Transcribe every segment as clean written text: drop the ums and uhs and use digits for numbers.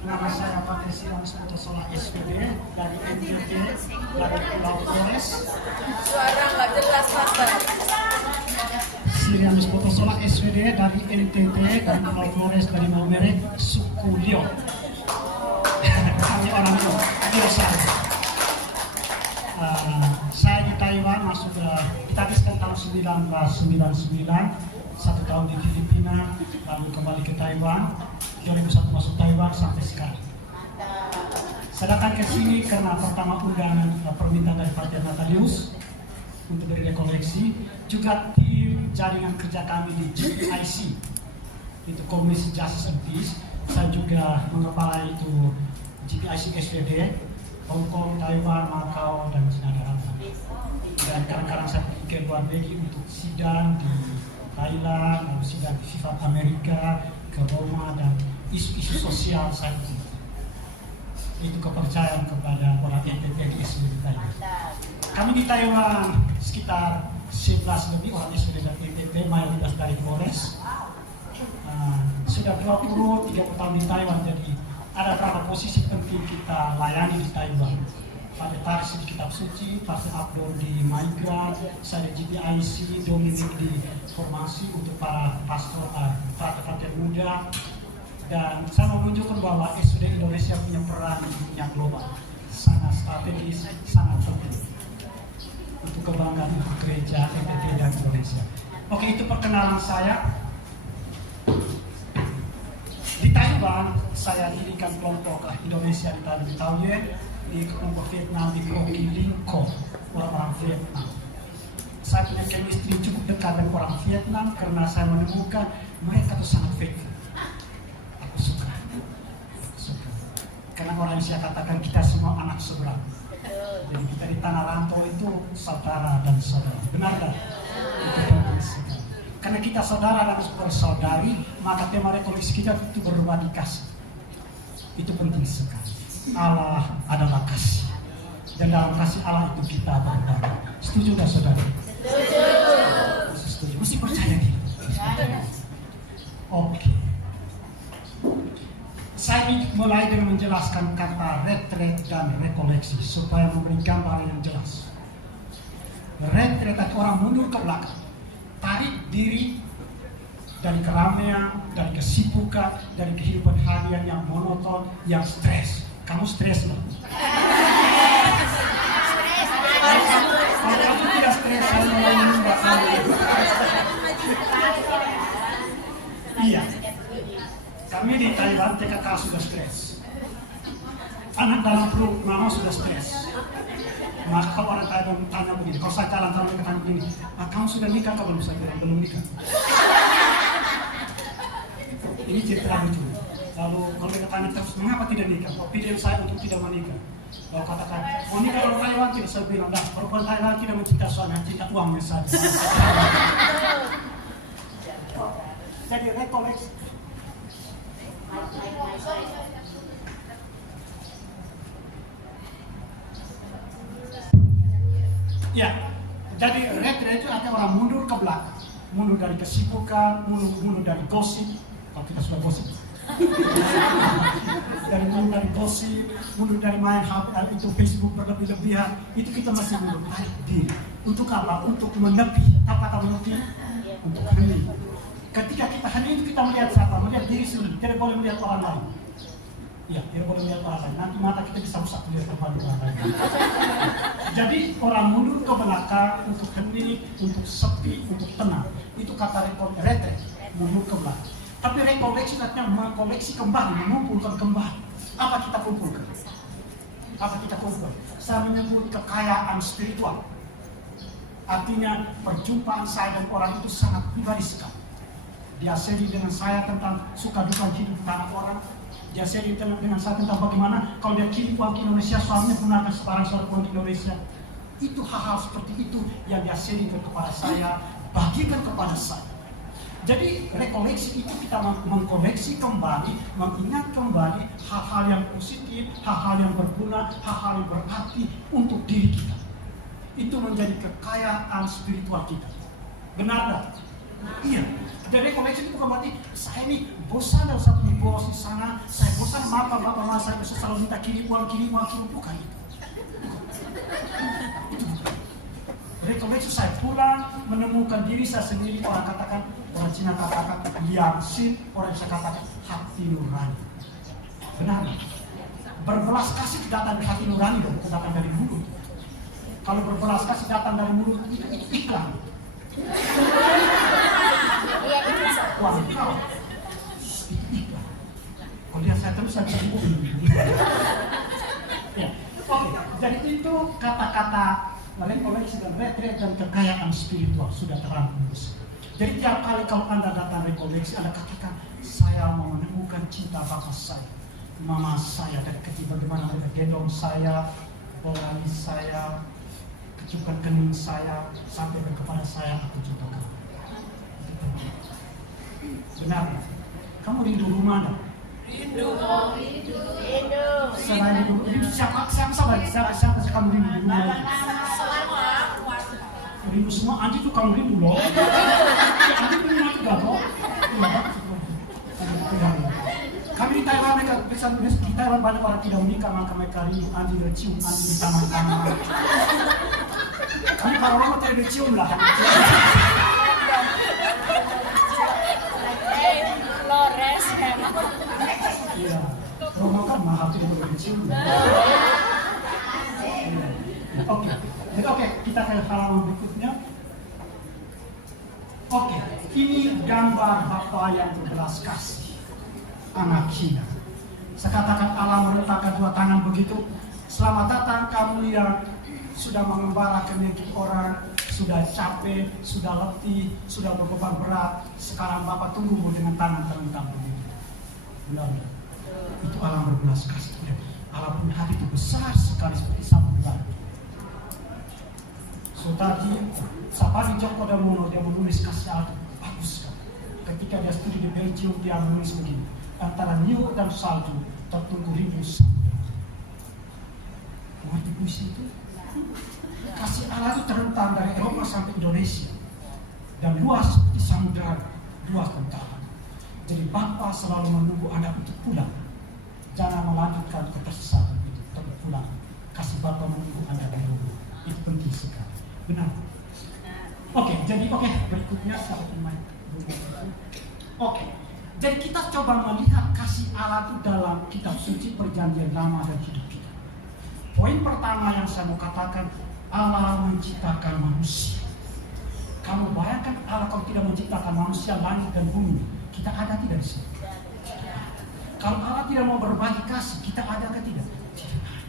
Nama saya Patrisian Sotosola SPD dari NTT, dari Pulau Flores. Suara nggak jelas, Master. Sirianus Sotosola SPD dari NTT, dari Pulau Flores, dari Maumere, suku Lio. Kami orang Lio, saya di Taiwan masuk kita habiskan tahun 1999, 1 tahun di Filipina, lalu kembali ke Taiwan, 2001 masuk Taiwan sampai sekarang. Saya datang ke sini karena pertama undangan permintaan dari Pak Natalius untuk berrekoleksi, juga tim jaringan kerja kami di GPIC, itu Komisi Justice and Peace. Saya juga mengepalai itu GPIC SPD, Hong Kong, Taiwan, Macau, dan Cina Daratan. Dan kadang-kadang saya pergi ke luar negeri untuk sidang di Thailand, lalu sidang di FIFA Amerika, ke Roma, dan isu-isu sosial saya itu kepercayaan kepada orang NTT di seluruh Thailand. Kami di Taiwan sekitar 11 lebih orang SPD dan NTT, mayoritas dari Flores. Sudah 20-30 tahun di Taiwan, jadi ada beberapa posisi penting kita layani di Taiwan. Pada Tarsi di Kitab Suci, Pastor Abdul di Migrant, saya di GPIC, Dominic di formasi untuk para pastor, para muda. Dan saya mau menunjukkan bahwa SPD Indonesia punya peran di dunia global, sangat strategis, sangat penting untuk kebanggaan untuk gereja NTT dan Indonesia. Oke, itu perkenalan saya. Di Taiwan, saya dirikan kelompok Indonesia di Taoyuan, di kelompok Vietnam di Kroki Lingko, orang-orang Vietnam. Saya punya chemistry cukup dekat dengan orang Vietnam karena saya menemukan mereka itu sangat faithful. Aku suka. Karena orang yang saya katakan kita semua anak seberang. Jadi kita di tanah rantau itu saudara dan saudara. Benar tak? Itu penting sekali. Karena kita saudara dan saudari, maka tema rekoleksi kita itu berbagi kasih. Itu penting sekali. Allah adalah kasih. Dan dalam kasih Allah itu kita berbagi. Setuju tak saudara? Setuju. Mesti percaya gitu. Oke. Saya mulai dengan menjelaskan kata retret dan rekoleksi supaya memberi gambaran yang jelas. Retret itu orang mundur ke belakang. Tarik diri dari keramaian, dari kesibukan, dari kehidupan harian yang monoton, yang stres. Kamu stres loh. Kalau kamu tidak stres, saya mulai menunda kamu. Iya. Kami di Taiwan TKK sudah stres. Anak dalam perut mama sudah stres. Maka kalau orang Taiwan tanya begini, kalau saya jalan sama mereka tanya begini, kamu sudah nikah atau belum? Saya bilang belum nikah. Ini cerita lucu. Lalu kalau mereka tanya terus, mengapa tidak nikah? Pilihan saya untuk tidak menikah. Lalu katakan, mau nikah orang Taiwan tidak? Saya bilang, dah, perempuan Taiwan tidak mencinta suami, cinta uangnya saja. Jadi rekoleksi. Ya, jadi retret itu artinya orang mundur ke belakang, mundur dari kesibukan, mundur dari gosip. Kalau kita sudah gosip, mundur dari gosip, mundur dari main HP itu Facebook berlebih-lebihan, itu kita masih mundur. Tarik diri. Untuk apa? Untuk menepi. Apa kata menepi? Untuk hening. Ketika kita hening, kita melihat siapa? Melihat diri sendiri. Tidak boleh melihat orang lain. Ya, tidak boleh melihat orang lain. Nanti mata kita bisa rusak melihat orang lain. Jadi orang mundur ke belakang untuk hening, untuk sepi, untuk tenang. Itu kata retret, mundur ke belakang. Tapi rekoleksi artinya mengkoleksi kembali, mengumpulkan kembali. Apa kita kumpulkan? Apa kita kumpulkan? Saya menyebut kekayaan spiritual. Artinya perjumpaan saya dan orang itu sangat pribadi sekali. Dia sharing dengan saya tentang suka duka hidup tanah orang. Dia sharing dengan saya tentang bagaimana kalau dia kirim uang ke Indonesia, suaminya gunakan sebarang uang ke Indonesia. Itu hal-hal seperti itu yang dia sharing kepada saya, bagikan kepada saya. Jadi rekoleksi itu kita mengkoleksi kembali, mengingat kembali hal-hal yang positif, hal-hal yang berguna, hal-hal yang berarti untuk diri kita. Itu menjadi kekayaan spiritual kita. Benar tak? Iya. Dan rekoleksi itu bukan berarti saya ini bosan dalam satu bos di sana, saya bosan bapak masa itu selalu minta kirim uang, bukan itu. Rekoleksi saya pulang menemukan diri saya sendiri, orang katakan, orang Cina katakan liangsin, orang bisa katakan hati nurani. Benar. Berbelas kasih datang dari hati nurani dong, datang dari mulut. Kalau berbelas kasih datang dari mulut itu iklan. Wah, kau iklan. Kalau lihat saya terus saya bisa hubungi. Ya, oke. Jadi itu kata-kata rekoleksi dan retret dan kekayaan spiritual sudah terangkum. Jadi tiap kali kalau Anda datang rekoleksi, Anda katakan, saya mau menemukan cinta bapak saya, mama saya dari kecil, bagaimana mereka gendong saya, pelari saya, kecukan kening saya, sampai kepada saya, aku cinta kamu. Benar ya? Kamu rindu rumah anda? Rindu. Selain rindu, siapa kamu rindu rumah? Rindu semua, Andi tuh kamu rindu loh. Andi punya juga loh. Kami di Taiwan mereka di Taiwan banyak orang tidak menikah, maka mereka rindu Andi bercium Andi di taman-taman. Kami kalau orang tidak bercium lah. Flores kan. Iya, rumah kan mahal tidak boleh bercium. Oke. Jadi oke, kita ke halaman berikutnya. Oke, ini gambar Bapa yang berbelas kasih anak Cina. Saya katakan Allah merentangkan dua tangan begitu. Selamat datang kamu yang sudah mengembara ke negeri orang, sudah capek, sudah letih, sudah berbeban berat. Sekarang Bapak tunggumu dengan tangan terentang begitu. Benar. Itu Allah berbelas kasih. Allah punya hati itu besar sekali seperti samudera. So tadi Sapadi Djoko Damono dia menulis kasih Allah bagus sekali. Ketika dia studi di Belgium dia menulis begini, antara New dan salju tertunggu rindu samudera. Mengerti puisi itu? Kasih Allah itu terentang dari Eropa sampai Indonesia dan luas seperti samudera, luas tentang. Jadi Bapa selalu menunggu anak untuk pulang. Jangan melanjutkan ketersesatan itu, tapi pulang. Kasih Bapa menunggu anak di rumah. Itu penting sekali. Benar. Oke, berikutnya saya mic dulu. Oke. Jadi kita coba melihat kasih Allah itu dalam kitab suci Perjanjian Lama dan hidup kita. Poin pertama yang saya mau katakan, Allah menciptakan manusia. Kamu bayangkan Allah kalau tidak menciptakan manusia, langit dan bumi, kita ada tidak di sini? Kalau Allah tidak mau berbagi kasih, kita ada atau tidak? Tidak ada.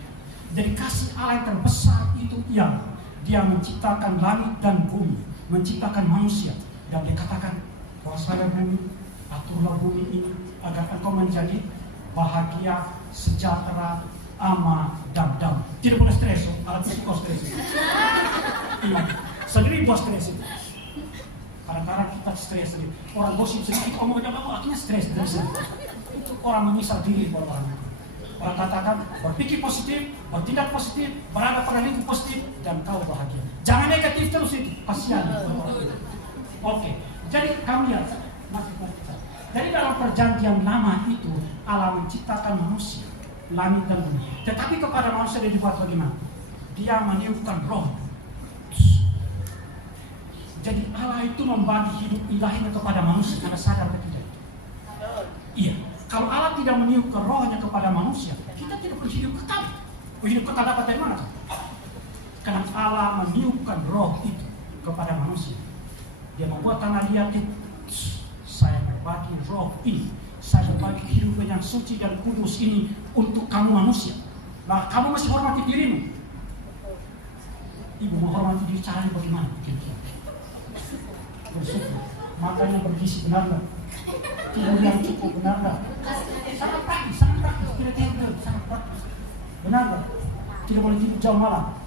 Jadi kasih Allah yang terbesar itu yang Dia menciptakan langit dan bumi, menciptakan manusia, dan dia katakan, kuasai bumi, aturlah bumi ini agar engkau menjadi bahagia, sejahtera, aman, dan damai. Tidak boleh stres, alat psikos stres. Iya, sendiri buat stres itu. Kadang-kadang kita stres sendiri. Orang gosip sedikit, omongnya apa, akhirnya stres dari sini. Itu orang menyisal diri buat orang itu. Orang katakan, berpikir positif, bertindak positif, berada pada lingkup positif, dan kau bahagia. Jangan negatif terus itu, kasihan. Oke, jadi kami lihat, jadi dalam perjanjian lama itu, Allah menciptakan manusia, langit dan bumi. Tetapi kepada manusia dia dibuat bagaimana? Dia meniupkan roh. Jadi Allah itu membagi hidup ilahinya kepada manusia, Anda sadar atau tidak? Iya. Kalau Allah tidak meniupkan rohnya kepada manusia, kita tidak berhidup kekal. Hidup kekal dapat dari mana? Karena Allah meniupkan roh itu kepada manusia. Dia membuat tanah liat itu. Saya berbagi roh ini. Saya berbagi kehidupan yang suci dan kudus ini untuk kamu manusia. Nah, kamu masih hormati dirimu. Ibu menghormati diri caranya bagaimana? Bersyukur. Makanya bergizi benar nggak? Tidur yang cukup benar nggak? Sangat praktis, sangat praktis. Benar nggak? Tidak boleh tidur jauh malam.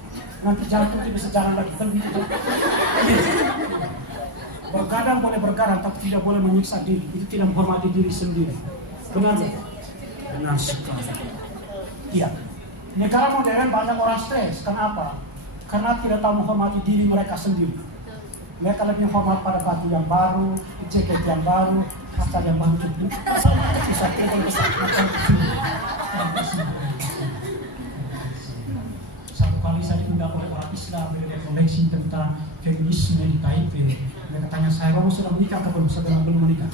Nanti jantung tidak bisa jalan lagi. Bergadang boleh bergadang, tapi tidak boleh menyiksa diri. Itu tidak menghormati diri sendiri. Benar nggak? Benar sekali. Iya. Negara modern banyak orang stres. Kenapa? Karena tidak tahu menghormati diri mereka sendiri. Mereka lebih hormat pada baju yang baru, jaket yang baru, kaca yang baru. Bisa sudah menikah atau belum? Saya bilang belum menikah.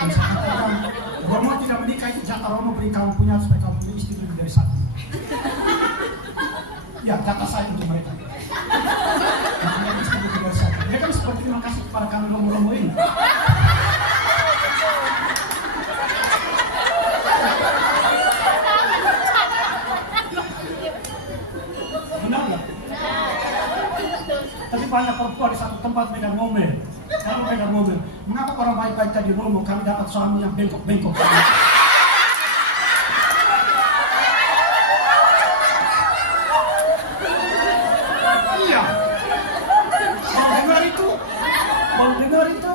Dan saya katakan, Romo tidak menikah itu jatah Romo beri kamu punya supaya kamu punya istri lebih dari satu. Ya, jatah saya untuk mereka. Makanya istri lebih dari satu. Dia kan seperti terima kasih kepada kami Romo-Romo ini. Benar nggak? Tapi banyak perempuan di satu tempat megang ngomel. Kalau megang ngomel, mengapa orang baik-baik tadi Romo kami dapat suami yang bengkok-bengkok? Iya. Mau dengar itu? Mau dengar itu?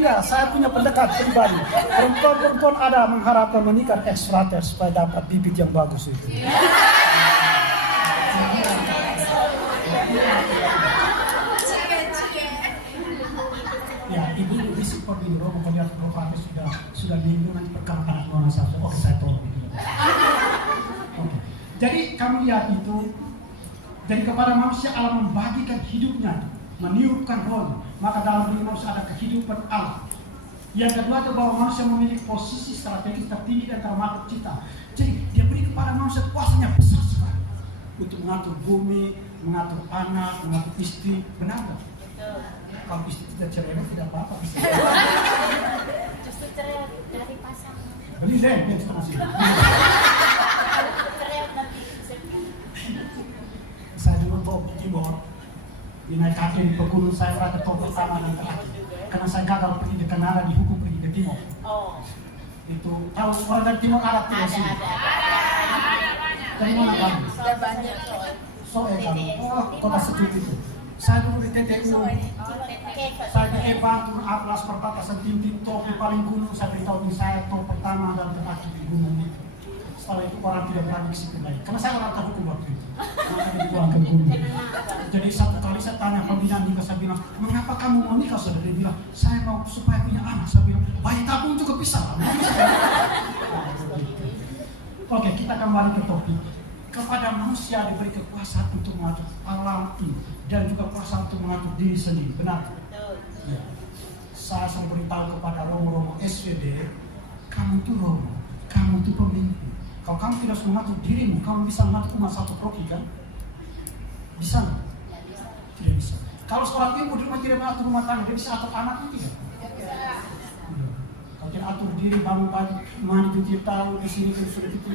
Iya, saya punya pendekat pribadi. Perempuan-perempuan ada mengharapkan menikah ekstrater supaya dapat bibit yang bagus itu. Ya, ibu bisik kok di Romo kalau lihat Bapak sudah minggu nanti perkara anak orang saya. Oke, saya tolong. Oke. Jadi kami lihat itu. Jadi kepada manusia Allah membagikan hidupnya, meniupkan roh. Maka dalam diri manusia ada kehidupan Allah. Yang kedua itu bahwa manusia memiliki posisi strategis tertinggi dan termakhluk cipta. Jadi dia beri kepada manusia kuasanya besar sekali untuk mengatur bumi, mengatur anak, mengatur istri. Benar nggak? Kalau istri tidak cerai tidak apa-apa. Justru cerai dari pasangan. Beli deh, setengah sini. Cerai nanti. Saya dulu top di Timor, naik kaki di pegunungan saya rata top pertama dan terakhir. Karena saya gagal pergi ke Kanada, dihukum pergi ke Timor. Oh. Itu tahu orang dari Timor ada tidak sih? Dari mana kamu? Sudah banyak Soe kamu. Oh, kota sejuk itu. Saya dulu di TTU. Saya di Evan, turun atlas perbatasan Tintin, top di paling gunung. Saya beritahu ini saya top pertama dan terakhir di gunung itu. Setelah itu orang tidak berani ke situ lagi. Karena saya orang terhukum waktu itu. Makanya dibuang ke gunung. Jadi satu kali saya tanya pembinaan juga, saya bilang, mengapa kamu mau nikah? Saudara dia bilang, saya mau supaya punya anak. Saya bilang, bayi tabung juga bisa. Oke, kita kembali ke topik. Kepada manusia diberi kekuasaan untuk mengatur alam ini dan juga kuasa untuk mengatur diri sendiri. Benar? Ya. Saya selalu beritahu kepada Romo-Romo SVD, kamu itu Romo, kamu itu pemimpin. Kalau kamu tidak bisa mengatur dirimu, kamu bisa mengatur umat satu proki kan? Bisa nggak? Tidak bisa. Kalau seorang ibu di rumah tidak mengatur rumah tangga, dia bisa atur anaknya tidak? Kalau tidak atur diri, bangun pagi, mandi cuci tahu di sini kan sudah cuci.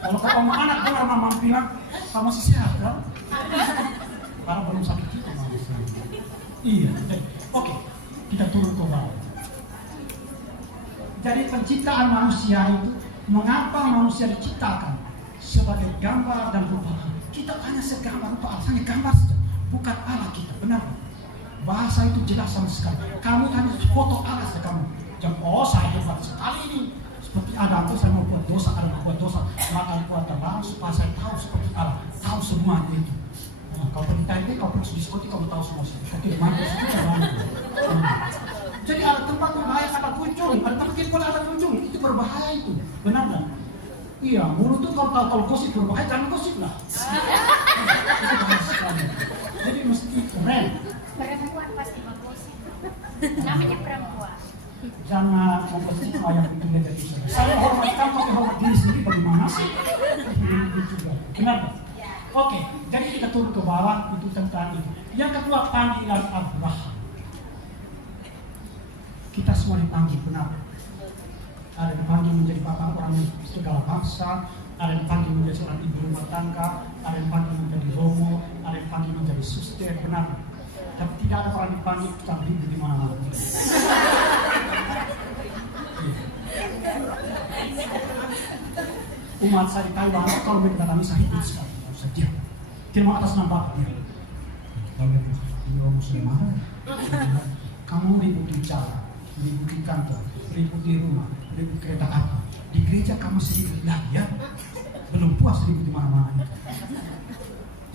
Kalau kamu anak dengar mama bilang, kamu masih sehat kan? Karena belum sakit kita mama. Iya. Oke, kita turun ke bawah. Jadi penciptaan manusia itu, mengapa manusia diciptakan sebagai gambar dan rupa Allah? Kita hanya segambar rupa Allah, hanya gambar saja, bukan Allah kita, benar? Bahasa itu jelas sama sekali. Kamu hanya foto Allah saja kamu. Jangan, oh saya hebat sekali ini. Seperti Adam itu saya mau buat dosa, Adam mau buat dosa, maka buat terlarang supaya saya tahu seperti Allah, tahu semuanya itu. Nah, kalau perintah itu, kalau pergi diskotik, kamu tahu semua. Oke, mana itu kan? Jadi ada tempat berbahaya ada kunjung, ada tempat kalau ada kunjung itu berbahaya itu, benar nggak? Iya, mulut tuh kalau gosip berbahaya jangan gosip lah. Jadi mesti keren. Perempuan pasti menggosip. Namanya perempuan. Jangan menggosip yang itu negatif. Saya hormatkan tapi hormat diri sendiri bagaimana sih? Itu juga, benar nggak? Oke, jadi kita turun ke bawah itu tentang itu. Yang kedua panggilan Abraham. Kita semua dipanggil, benar. Ada yang dipanggil menjadi bapak orang segala bangsa, ada yang dipanggil menjadi seorang ibu rumah tangga, ada yang dipanggil menjadi romo, ada yang dipanggil menjadi suster, benar. Tapi tidak ada orang dipanggil kita beribu di mana-mana. Umat saya di Taiwan, kalau mereka datang saya hidup sekali, saja. Terima atas nama Bapak. Kalau mereka sudah marah, kamu ribut bicara. Ribut di kantor, ribut di rumah, ribut kereta api. Di gereja kamu sedikit lagi ya, belum puas ribut di mana-mana.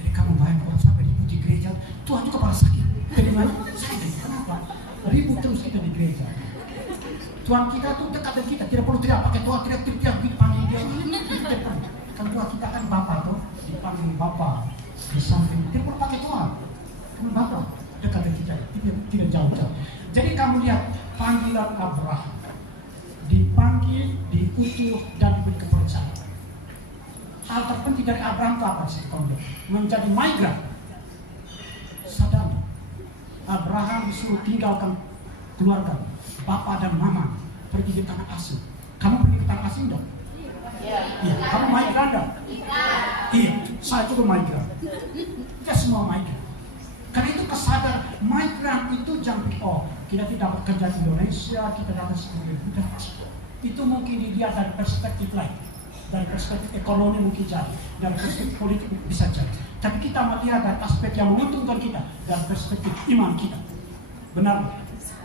Jadi kamu bayang kalau sampai ribut di gereja, Tuhan juga pada sakit. Bagaimana? Sakit. Kenapa? Ribut terus kita di gereja. Tuhan kita tuh dekat dengan kita, tidak perlu teriak, pakai Tuhan teriak, dipanggil dia. Kan Tuhan kita kan Bapak tuh, dipanggil Bapak. di samping tidak pakai Tuhan. Kamu bapak dekat dengan kita, tidak jauh-jauh. Jadi kamu lihat panggilan Abraham, dipanggil, diutus dan diberi kepercayaan. Hal terpenting dari Abraham itu apa sih? Menjadi migran. Sadar, Abraham disuruh tinggalkan keluarga, bapak dan mama, pergi ke tanah asing. Kamu pergi ke tanah asing dong? Iya. Kamu migran dong? Iya. Saya juga migran. Kita semua migran. Karena itu kesadar migran itu jangan kita tidak dapat kerja di Indonesia, kita dapat sebagai budak. Itu mungkin dilihat dari perspektif lain. Dari perspektif ekonomi mungkin jadi, dari perspektif politik bisa jadi. Tapi kita melihat dari aspek yang menguntungkan kita, dari perspektif iman kita. Benar?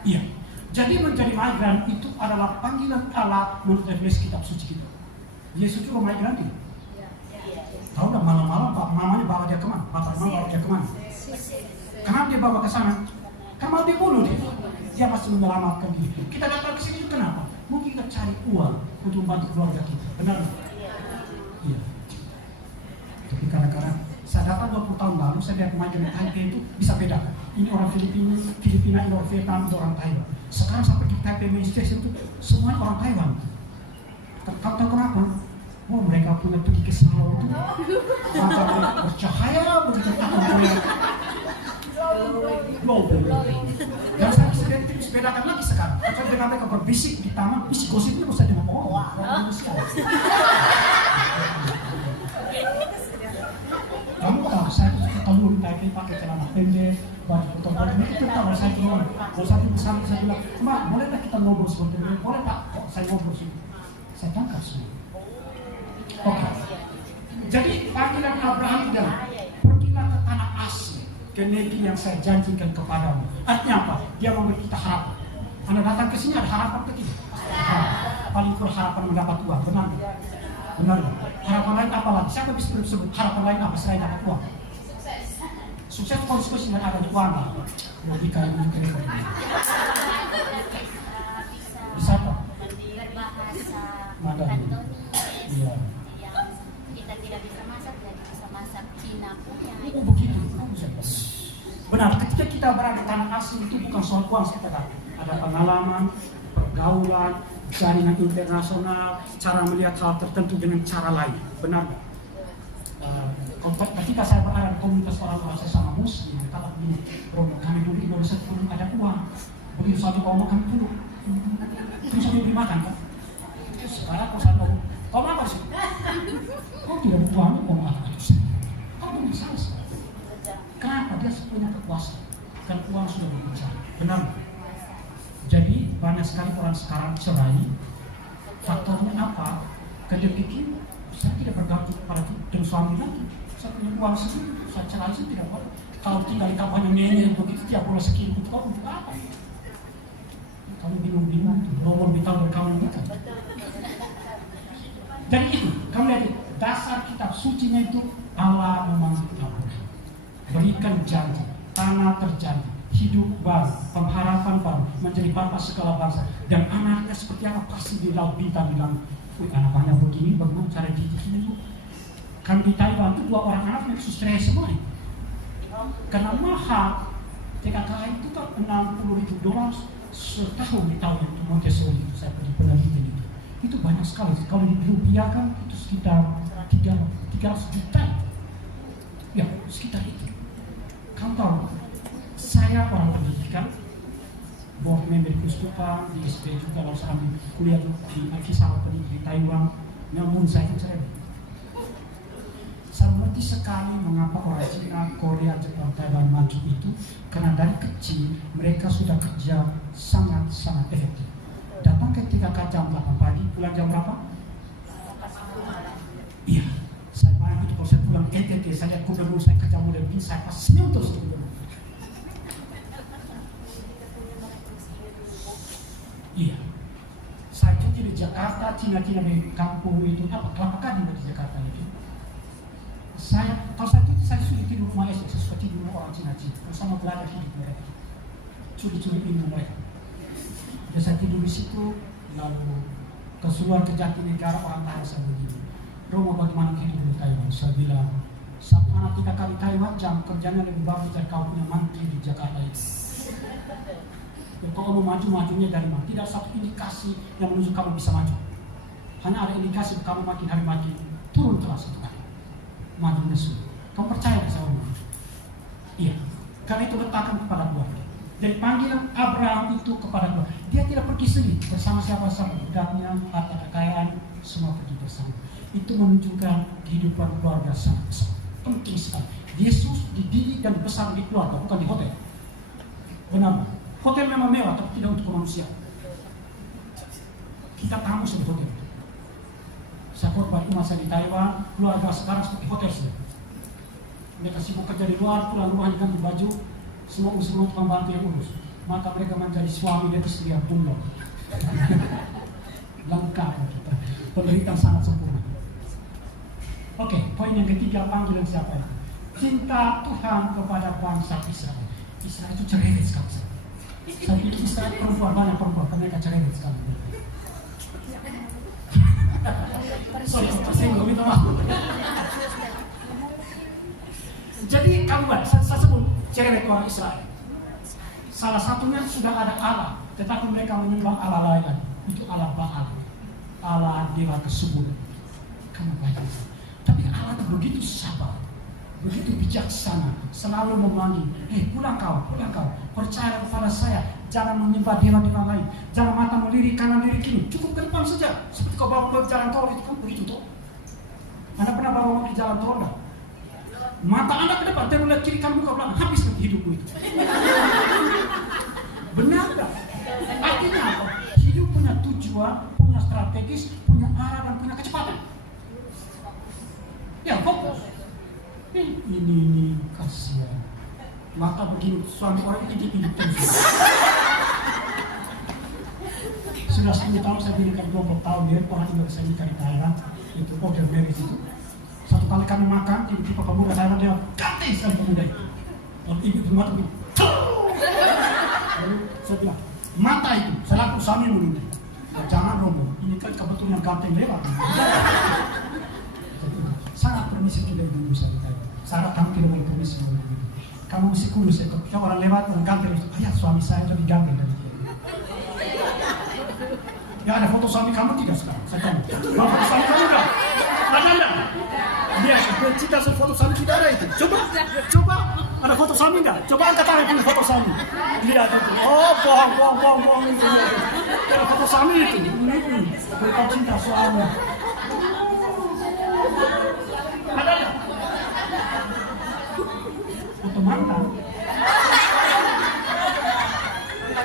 Iya. Jadi menjadi migran itu adalah panggilan Allah menurut definisi kitab suci kita. Yesus juga migran tidak? Tahu nggak malam-malam mamanya bawa dia kemana? Bapak mama bawa dia kemana? Kenapa dia bawa ke sana? Karena dia bunuh dia. Dia masih menyelamatkan diri. Kita datang ke sini kenapa? Mungkin kita cari uang untuk membantu keluarga kita. Benar? Iya. Tapi kadang-kadang saya datang 20 tahun lalu, saya lihat migran Taipei itu bisa beda. Ini orang Filipina, ini orang Vietnam, itu orang Taiwan. Sekarang sampai di Taipei Main Station itu semuanya orang Taiwan. Kau tahu kenapa? Oh, mereka punya pergi ke salon itu, mata mereka bercahaya begitu global. Dan saya bisa bedakan lagi sekarang. Kalau dengan mereka berbisik di taman, bisik gosipnya bisa dengan orang. Kamu tahu, saya ketemu di Taipei pakai celana pendek, baju potong-potong itu tahu saya bilang. Kalau saya bisa bilang, Mbak, boleh tak kita ngobrol seperti ini? Boleh tak? Saya ngobrol sini. Saya tangkap semua. Oke. Jadi panggilan Abraham adalah pergilah ke tanah asing, ke negeri yang saya janjikan kepadamu. Artinya apa? Dia memberi kita harapan. Anda datang ke sini ada harapan ke kita? Paling kurang harapan mendapat uang, benar? Benar. Harapan lain apa lagi? Siapa bisa disebut harapan lain apa selain dapat uang? Sukses konsekuensi dan ada di uang. Logika ini juga. Bisa apa? Berbahasa Mandarin. Iya. Kita tidak bisa masak, jadi bisa masak Cina punya. Oh begitu. Benar, ketika kita berada di tanah asing itu bukan soal uang saja. Ada pengalaman, pergaulan, jaringan internasional, cara melihat hal tertentu dengan cara lain. Benar nggak? Ketika saya berada di komunitas orang-orang sesama muslim, kata begini, kami dulu di Indonesia belum ada uang. Begitu satu kaum kami duduk, terus kami beri makan kan? Sekarang kalau satu kau apa sih? Kau tidak uang, kau makan itu. Kau belum bisa. Kenapa? Dia punya kekuasaan. Dan uang sudah berbicara. Benar. Jadi banyak sekali orang sekarang cerai. Faktornya apa? Kerja pikir saya tidak bergantung pada dengan suami lagi. Saya punya uang sendiri. Saya cerai saya tidak boleh. Kalau tinggal di kampanye nenek begitu tiap bulan sekian untuk kau untuk apa? Kamu bingung-bingung. Nomor bintang dari kamu bukan. Jadi itu, kamu lihat itu. Dasar kitab sucinya itu Allah memanggil Abraham. Berikan janji, tanah terjanji, hidup baru, pengharapan baru, menjadi bapa segala bangsa. Dan anaknya seperti apa? Pasti di laut bintang bilang, anaknya begini, bagaimana cara didiknya itu? Kan di Taiwan itu 2 orang anaknya susah semua. Karena mahal, TKK itu kan $60,000 setahun di tahun itu Montessori itu saya pergi penelitian itu. Itu banyak sekali. Kalau dirupiahkan itu sekitar 300 juta. Ya, sekitar itu. Kamu tahu, saya orang pendidikan, board member di Kuskupa, di SP juga, lalu saya kuliah di Akisama di Taiwan, namun saya mengerti sekali mengapa orang Cina, Korea, Jepang, Taiwan maju itu, karena dari kecil mereka sudah kerja sangat-sangat efektif. Datang ketika jam 8 pagi, pulang jam berapa? Iya. Saya bayang itu kalau saya pulang NTT, saya lihat gubernur saya kerja mulai begini, saya pas senyum terus gubernur. Iya. Saya cuti di Jakarta, Cina-Cina di kampung itu apa? Kelapa Gading di Jakarta itu. Kalau saya cuti, saya sudah tidur rumah SD, saya suka tidur rumah orang Cina-Cina, bersama belajar hidup mereka. Curi-curi ilmu mereka. Dan saya tidur di situ, lalu keseluruhan ke Jatinegara orang tanya saya begini. Romo bagaimana kehidupan di Taiwan? Saya bilang, Satu anak 3 kali Taiwan jam kerjanya lebih bagus dari kau punya mantri di Jakarta itu. Kalau mau maju-majunya dari mana? Tidak satu indikasi yang menunjukkan kamu bisa maju. Hanya ada indikasi kamu makin hari makin turun kelas satu kali. Maju nesu. Kamu percaya nggak sama maju? Iya. Karena itu letakkan kepada keluarga. Dan panggilan Abraham itu kepada keluarga. Dia tidak pergi sendiri bersama siapa-siapa, budaknya, harta kekayaan, semua pergi bersama. Itu menunjukkan kehidupan keluarga sangat besar. Penting sekali. Yesus dididik dan dibesar di keluarga, bukan di hotel. Benar. Hotel memang mewah, tapi tidak untuk manusia. Kita tamu di hotel. Saya khotbah masa di Taiwan, keluarga sekarang seperti hotel sih. Mereka sibuk kerja di luar, pulang rumah ganti baju, semua tukang bantu yang urus. Maka mereka menjadi suami dan istri yang tunggal. Lengkap kita. Penderitaan sangat sempurna. Oke, poin yang ketiga, panggilan siapa itu? Cinta Tuhan kepada bangsa Israel. Israel itu cerewet sekali. Saya pikir Israel perempuan, banyak perempuan, karena mereka cerewet sekali. Sorry, tersinggung, minta maaf. Jadi kamu saya sebut cerewet orang Israel. Salah satunya sudah ada Allah, tetapi mereka menyembah Allah lain. Itu Allah Baal, Allah dewa kesuburan. Kamu baca. Tapi Allah itu begitu sabar, begitu bijaksana, selalu memanggil, pulang kau, percaya kepada saya, jangan menyembah dewa-dewa lain, jangan mata melirik kanan lirik kiri, cukup ke depan saja. Seperti kau bawa ke jalan tol itu kan begitu toh. Anda pernah bawa ke jalan tol enggak? Mata Anda ke depan, tapi melihat kiri kanan buka belakang, habis nanti hidupmu itu. Benar tak? Artinya apa? Hidup punya tujuan, punya strategis, punya arah dan punya kecepatan. Ya, fokus. Ini kasihan. Maka begini, suami orang ini hidup terus. Sudah 10 tahun saya berikan 20 tahun dia, orang Indonesia nikah di Thailand, itu order marriage itu. Satu kali kami makan, tiba-tiba pemuda Thailand dia ganti sekali pemuda itu. Lalu ibu itu mata begini. Lalu saya bilang, mata itu, saya laku suami menunda. Jangan rombong, ini kan kebetulan ganteng lewat. Sangat permisi juga ibu saya di Thailand. Syarat kamu tidak boleh permisi. Kamu mesti kurus ya, kalau orang lewat, orang ganteng itu, ayah suami saya lebih ganteng dari dia. Ya ada foto suami kamu tidak sekarang? Saya tanya. Foto suami kamu enggak? Ada enggak? Dia cita foto suami tidak ada itu. Coba. Ada foto suami enggak? Coba angkat tangan punya foto suami. Lihat itu. Oh, bohong itu. Ada foto suami itu. Ini. Kau cinta suami. Ada enggak? Foto mantan.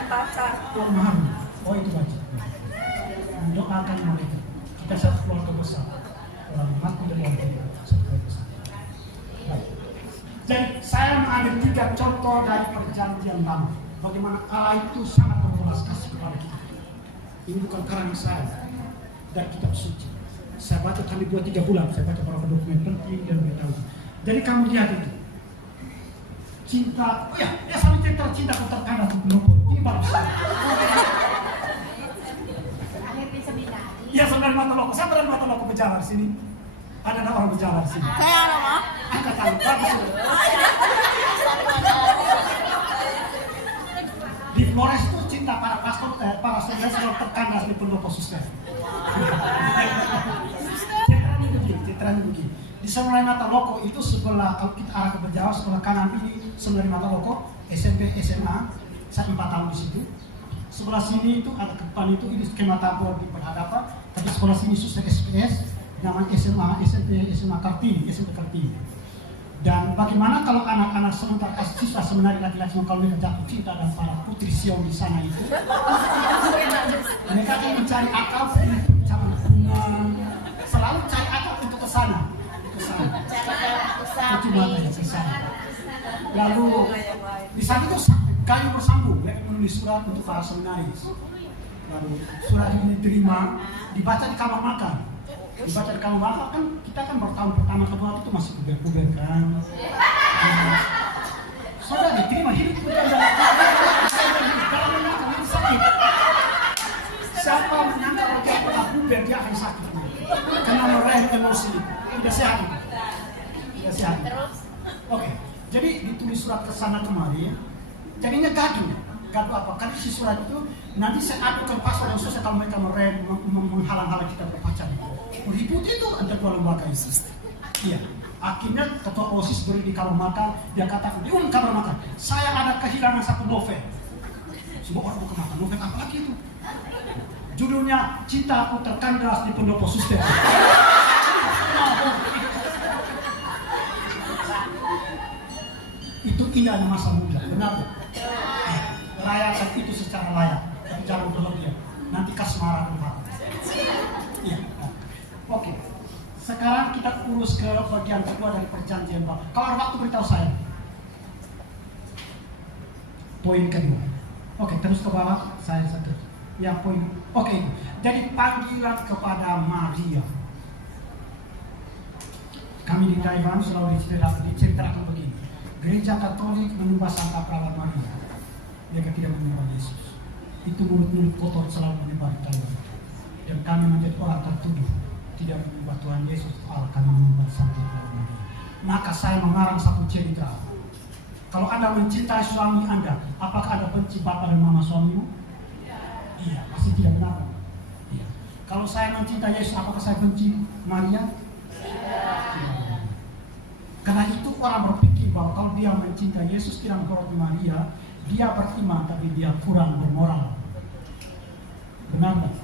Pacar. Oh itu baca. Doakan mereka. Kita satu keluarga besar. Orang mati dan orang hidup satu keluarga besar. Baik. Jadi saya mengambil 3 contoh dari perjanjian lama. Bagaimana Allah itu sangat berbelas kasih kepada kita. Ini bukan karangan saya dan kitab suci. Saya baca kali 2-3 bulan. Saya baca beberapa dokumen penting dan beritahu. Jadi kamu lihat itu. Cinta, ya sampai cinta terkadang ini baru saya. Iya, saudara mata loko. Saya berada mata loko berjalan sini. Ada orang berjalan sini. Saya ada mah. Angkat tangan. Bagus. Di Flores itu cinta para pastor, para saudara selalu terkandas di pendopo suster. Citranya begini. Di sebelah mata loko itu sebelah, kalau kita arah ke Berjawa, sebelah kanan ini sebelah mata loko, SMP, SMA, saya 4 tahun di situ. Sebelah sini itu ada ke depan itu ini skema tabor di berhadapan, tapi sebelah sini suster SPS, nama SMA, SMP, SMA Kartini, SMP Kartini. Dan bagaimana kalau anak-anak sementara siswa sebenarnya laki-laki kalau mereka jatuh cinta dan para putri Sion di sana itu, mereka akan mencari akal, selalu cari akal untuk ke sana. Cuci mata ya kesana. Lalu di saat itu kayu bersambung, menulis surat untuk para seminaris. Lalu surat ini diterima, dibaca di kamar makan. Dibaca di kamar makan kan kita kan bertahun pertama kedua itu masih puber kan. Sudah diterima hidup kita dalam makan itu sakit. Siapa menyangka kalau dia pernah puber dia akan sakit. Karena meraih emosi tidak sehat. Tidak sehat. surat ke sana kemari, jadinya gaduh. Gaduh apa? Karena isi surat itu nanti saya adukan pasal yang susah kalau mereka menghalang-halang kita berpacar. Ribut itu antara dua lembaga itu. Iya. Akhirnya ketua OSIS beri di kamar makan, dia katakan, di kamar makan, saya ada kehilangan satu novel. Semua orang buka makan, novel apa lagi itu? Judulnya Cinta Aku Terkandas di Pendopo Suster. Itu indahnya masa muda, benar? Rayakan itu secara layak, tapi jangan berlebihan. Nanti kasmaran Pak. Iya. Oke. Sekarang kita urus ke bagian kedua dari perjanjian baru. Kalau ada waktu beritahu saya. Poin kedua. Oke, terus ke bawah. Saya satu. Yang poin. Oke. Jadi panggilan kepada Maria. Kami di Taiwan selalu diceritakan begini. Gereja Katolik menyembah Santa Clara Maria. Mereka tidak menyembah Yesus. Itu mulut-mulut kotor selalu menyembah di Taiwan. Dan kami menjadi orang tertuduh tidak menyembah Tuhan Yesus Allah, kami menyembah Santa Clara Maria. Maka saya mengarang satu cerita. Kalau Anda mencintai suami Anda, apakah Anda benci bapak dan mama suamimu? Iya, pasti tidak benar. Iya. Kalau saya mencintai Yesus, apakah saya benci Maria? Tidak. Karena itu orang berpikir bahwa kalau dia mencintai Yesus tidak menghormati Maria, dia beriman tapi dia kurang bermoral. Benar tak?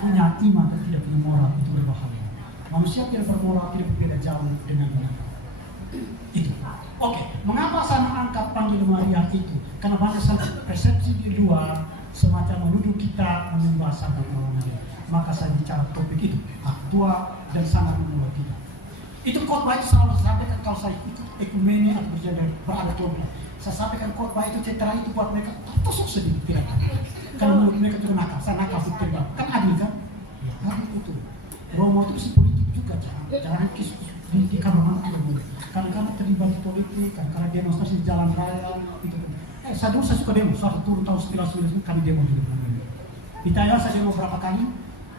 Punya iman dan tidak punya moral itu berbahaya. Manusia tidak bermoral tidak berbeda jauh dengan binatang. Itu. Oke, mengapa saya mengangkat panggil Maria itu? Karena banyak persepsi di luar semacam menuduh kita menyembah Santa Clara Maria. Maka saya bicara topik itu aktual dan sangat menyembah kita. Itu khotbah itu selalu saya sampaikan kalau saya ikut ekumene atau berada kelompok. Saya sampaikan khotbah itu cetera itu buat mereka tusuk sedikit tidak. Karena menurut mereka juga nakal, saya nakal itu tembak. Kan adil kan? Ya, adil itu. Romo itu si politik juga, jangan di kamar mandi tidak boleh. Kadang-kadang terlibat di politik, karena demonstrasi di jalan raya itu. Saya dulu saya suka demo, suatu turun tahun 1999 kami demo di Taiwan. Di Taiwan saya demo berapa kali?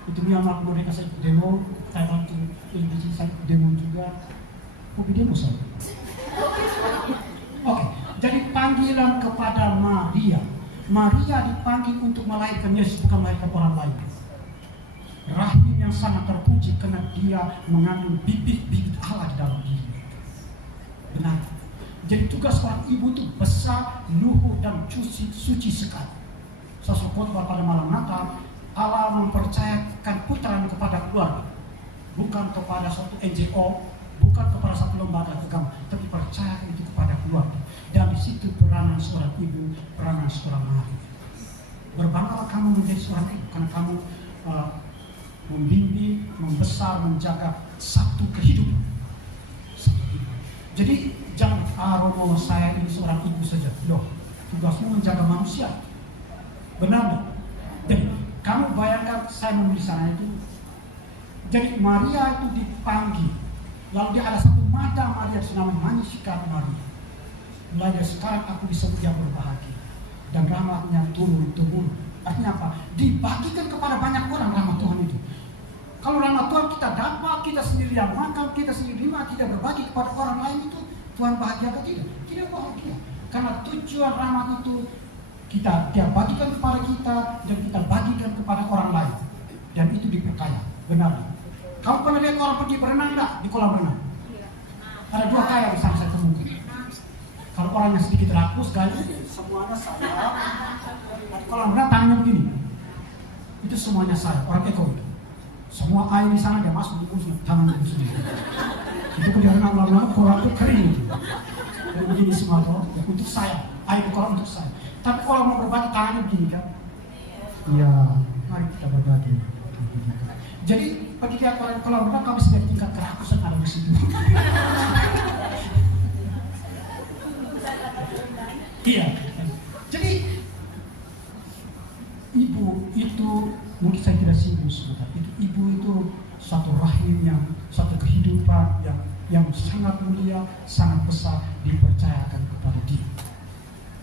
Itu Myanmar mereka saya ikut demo, Taiwan itu Indonesia saya ikut demo juga. Hobi demo saya. Oke, jadi panggilan kepada Maria. Maria dipanggil untuk melahirkan Yesus, bukan melahirkan orang lain. Rahim yang sangat terpuji karena dia mengandung bibit-bibit Allah di dalam dirinya. Benar. Jadi tugas seorang ibu itu besar, luhur dan suci sekali. Sesuatu khotbah pada malam Natal, Allah mempercayakan putranya kepada keluarga, bukan kepada suatu NGO, bukan kepada satu lembaga agama, tapi percaya itu kepada keluarga. Dan di situ peranan seorang ibu, peranan seorang Maria. Berbanggalah kamu menjadi seorang ibu, karena kamu membimbing, membesar, menjaga satu kehidupan. Jadi jangan Romo saya ini seorang ibu saja. Loh, tugasmu menjaga manusia. Benar. Jadi kamu bayangkan saya menulis sana itu. Jadi Maria itu dipanggil. Lalu dia ada satu madam Maria namanya Magnificat Maria. Mulai dari sekarang aku disebut yang berbahagia dan rahmatnya turun-turun. Artinya apa? Dibagikan kepada banyak orang rahmat Tuhan itu. Kalau rahmat Tuhan kita dapat, kita sendiri yang makan, kita sendiri lima, tidak berbagi kepada orang lain itu, Tuhan bahagia atau tidak? Tidak bahagia. Karena tujuan rahmat itu dia bagikan kepada kita dan kita bagikan kepada orang lain. Dan itu diperkaya. Benar. Kamu pernah lihat orang pergi berenang enggak di kolam renang? Ada dua kaya di sana saya temukan. Kalau orangnya sedikit rakus, gaya semuanya saya. Di kolam renang tangannya begini. Itu semuanya saya, orang eko itu. Semua air di sana dia masuk di kursi, tangannya di sini. Itu kalau renang lama-lama kolam itu kering itu. Dan begini semua tuh, ya, untuk saya, air di kolam untuk saya. Tapi kalau mau berbagi tangannya begini kan? Iya, mari kita berbagi. Jadi bagi kita kalau renang kami sudah tingkat kerakusan ada di situ. Iya. Jadi ibu itu mungkin saya tidak singgung sebentar. Ibu itu satu rahim yang satu kehidupan yang sangat mulia, sangat besar dipercayakan kepada dia.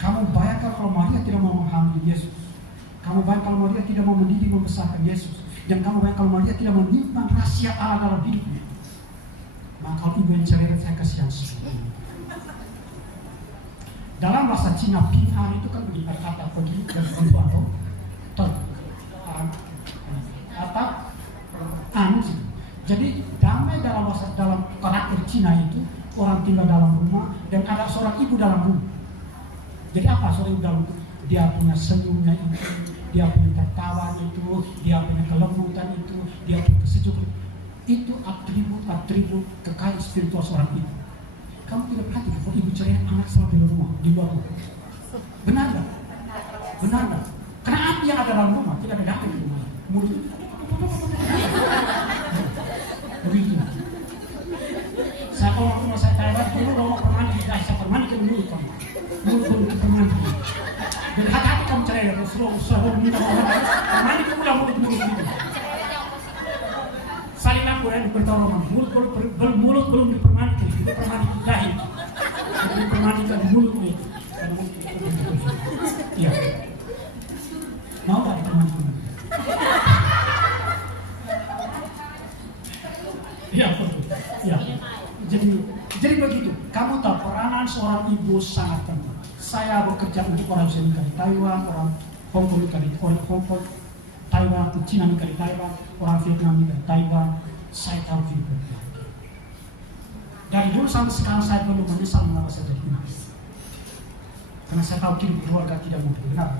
Kamu bayangkan kalau Maria tidak mau menghamili Yesus. Kamu bayangkan kalau Maria tidak mau mendidik membesarkan Yesus. Dan kamu bayangkan kalau Maria tidak menyimpan rahasia Allah dalam hidupnya. Maka kalau ibu yang cerewet saya kasihan sekali. Dalam bahasa Cina, Ping'an itu kan begini, ada kata pergi dan perempuan atau jadi damai dalam bahasa, dalam karakter Cina itu orang tinggal dalam rumah dan ada seorang ibu dalam rumah. Jadi apa seorang ibu dalam rumah? Dia punya senyumnya itu, dia punya tertawa itu, dia punya kelembutan itu, dia punya kesejukan. Itu atribut kekayaan spiritual seorang ibu. Kamu tidak perhatikan kalau ibu cerai anak selalu di rumah, di luar rumah. Benar nggak? Benar nggak? Karena api yang ada dalam rumah tidak ada datang di rumah. Mulut itu begitu. Saya kalau waktu saya Thailand dulu rumah permandi, saya permandi ke mulut kamu. Mulut ke permandi. Jadi hati-hati kamu cerai ya, suruh minta permandi ke mulut gitu. Saling aku ya dipertolongan, mulut belum dipermandi, itu permandi dahi. Jadi permandikan mulut itu. Iya. Mau tak dipermandi? Iya betul. Ya. Jadi begitu. Kamu tahu peranan seorang ibu sangat penting. Saya bekerja untuk orang Indonesia di Taiwan, orang Hong Kong di Hong Kong, Taiwan, Cina di Taiwan, orang Vietnam di Taiwan. Saya tahu juga. Dari dulu sampai sekarang saya belum menyesal mengapa saya jadi imam. Karena saya tahu hidup keluarga tidak mudah, benar?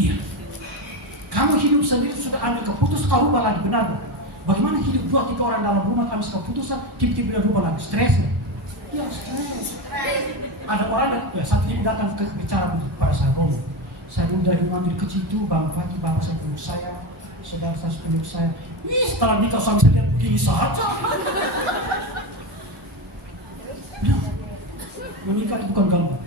Iya. Kamu hidup sendiri sudah ambil keputusan, kau rubah lagi, benar? Bagaimana hidup 2-3 orang dalam rumah kami keputusan, tiba-tiba rubah lagi, stres ya? Iya, stres. Ada orang, ya satu ibu datang bicara pada saya, Romo. Saya dulu dari rumah dari kecil itu, bapak saya peluk saya, saudara saya peluk saya. Wih, setelah nikah suami saya lihat begini saja. Menikah itu bukan gambar.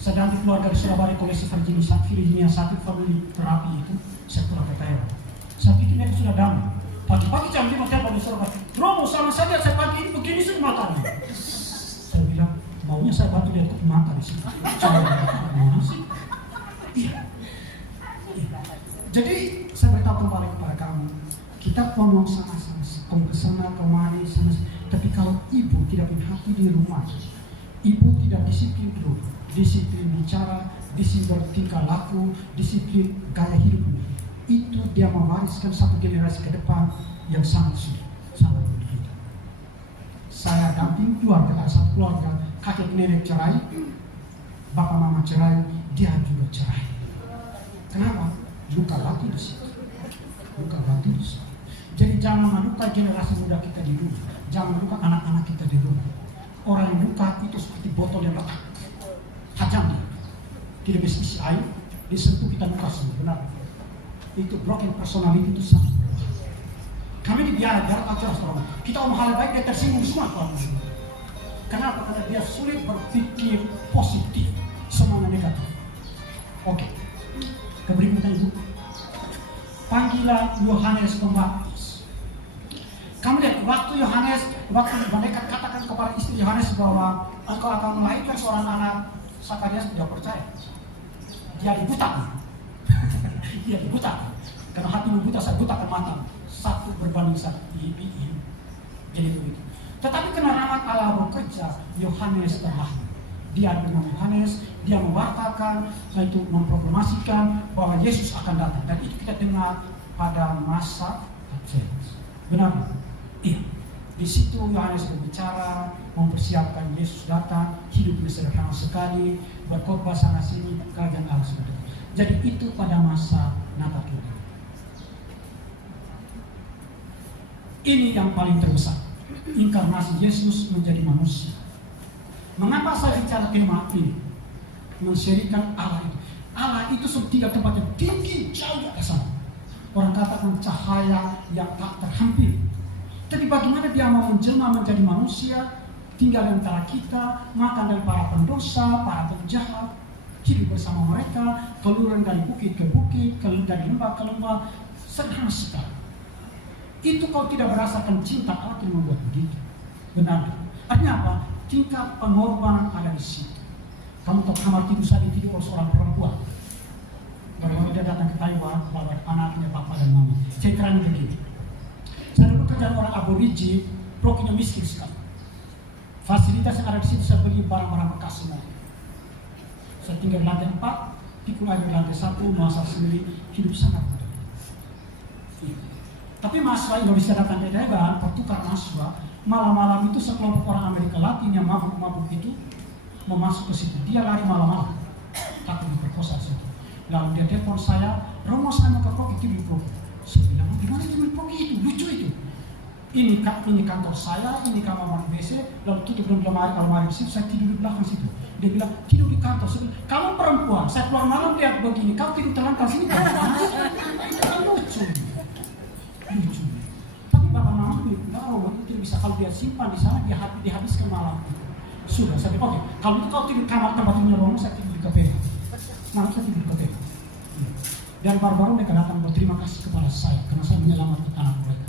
Sedang di keluarga di Surabaya Koleksi Virginia satu family terapi itu, saya pulang ke Thailand. Saya pikir itu sudah damai. Pagi-pagi jam 5 telepon di Surabaya. Romo, sama saja saya pagi ini begini semua matanya. Saya bilang, maunya saya bantu dia tutup mata di sini. Mana sih? Iya. Jadi saya beritahu kembali kepada kamu, kita ngomong sama-sama, kesana kemari, tapi kalau ibu tidak punya hati di rumah, ibu tidak disiplin dulu, disiplin bicara, disiplin tingkah laku, disiplin gaya hidupnya, itu dia mewariskan satu generasi ke depan yang sangat sulit, sangat berbeda. Saya damping keluarga, satu keluarga, kakek nenek cerai, bapak mama cerai, dia juga cerai. Kenapa? Luka batin di situ. Luka batin di situ. Jadi jangan melukai generasi muda kita di rumah. Jangan melukai anak-anak kita di rumah. Orang yang luka itu seperti botol yang letak. Tajam dia. Tidak bisa isi air, disentuh kita luka semua. Benar. Itu broken personality itu sangat berbahaya. Kami dibiarkan jarak aja seorang. Kita omong hal baik dia tersinggung semua tuan. Kenapa? Karena dia sulit berpikir positif, semuanya negatif. Oke. Keberikutnya itu panggilan Yohanes Pembaptis. Kamu lihat waktu malaikat katakan kepada istri Yohanes bahwa engkau akan melahirkan seorang anak, Zakarias tidak percaya. Dia dibuta. Dia dibuta. Karena hati buta, saya butakan mata. 1 berbanding 1. Jadi begitu. Tetapi karena rahmat Allah bekerja, Yohanes terlahir. Dia dengan Yohanes, dia mewartakan, yaitu memproklamasikan bahwa Yesus akan datang. Dan itu kita dengar pada masa Advent. Benar? Iya. Di situ Yohanes berbicara, mempersiapkan Yesus datang, hidupnya sederhana sekali, berkhotbah sana sini, kerajaan Allah sudah datang. Jadi itu pada masa Natal kita. Ini yang paling terbesar, inkarnasi Yesus menjadi manusia. Mengapa saya bicara tema ini? Mensyirikan Allah itu. Allah itu tiga tempat yang tinggi, jauh di atas sana. Orang katakan cahaya yang tak terhampiri. Tapi bagaimana dia mau menjelma menjadi manusia, tinggal di antara kita, makan dari para pendosa, para penjahat, hidup bersama mereka, keluar dari bukit ke bukit, keluar dari lembah ke lembah, sederhana sekali. Itu kau tidak merasakan cinta Allah yang membuat begitu. Benar. Artinya apa? Tingkat pengorbanan ada di situ. Kamu tahu kamar tidur saya ditidur oleh seorang perempuan. Bagaimana dia datang ke Taiwan, bawa anaknya, papa dan mama. Ceritanya begini. Saya bekerja orang aborigin, prokinya miskin sekali. Fasilitas yang ada di situ saya beli barang-barang bekas semua. Saya tinggal di lantai 4, pikul air di lantai 1, masak sendiri, hidup sangat mudah. Tapi mahasiswa Indonesia datang ke Taiwan, pertukar mahasiswa, malam-malam itu sekelompok orang Amerika Latin yang mabuk-mabuk itu mau masuk ke situ. Dia lari malam-malam, takut diperkosa situ. Lalu dia telepon saya, Romo saya mau ke Proki, di Proki. Saya bilang, gimana itu di Proki itu? Lucu itu. Ini kantor saya, ini kamar mandi WC, lalu tutup dengan lemari di situ, saya tidur di belakang situ. Dia bilang, tidur di kantor. Saya bilang, kamu perempuan, saya keluar malam lihat begini, kau tidur terlantar sini. Itu kan lucu. Lucu. Tapi bapak mama bilang, itu tidak bisa, kalau dia simpan di sana, dia dihabiskan malam. Sudah, saya bilang, oke, kalau itu kau tidur kamar tempat ini Romo, saya tidur di KPH. Malam saya tidur di KPH. Dan baru-baru mereka datang berterima kasih kepada saya, karena saya menyelamatkan anak mereka.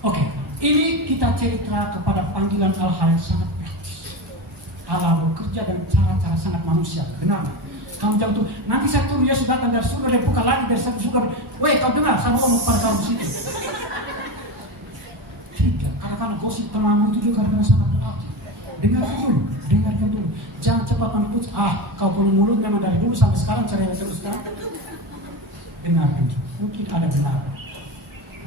Oke, ini kita cerita kepada panggilan Allah yang sangat praktis. Allah bekerja dengan cara-cara sangat manusia, benar? Kamu jangan tuh, nanti saya turun Yesus datang dari surga, dia buka lagi dari satu surga. Weh, kau dengar, sama ngomong pada kamu di situ. Tidak, karena gosip temanmu itu juga karena sangat berarti. Dengarkan dulu. Jangan cepat menuntut, kau punya mulut memang dari dulu sampai sekarang cerai terus kan? Dengarkan, mungkin ada benar.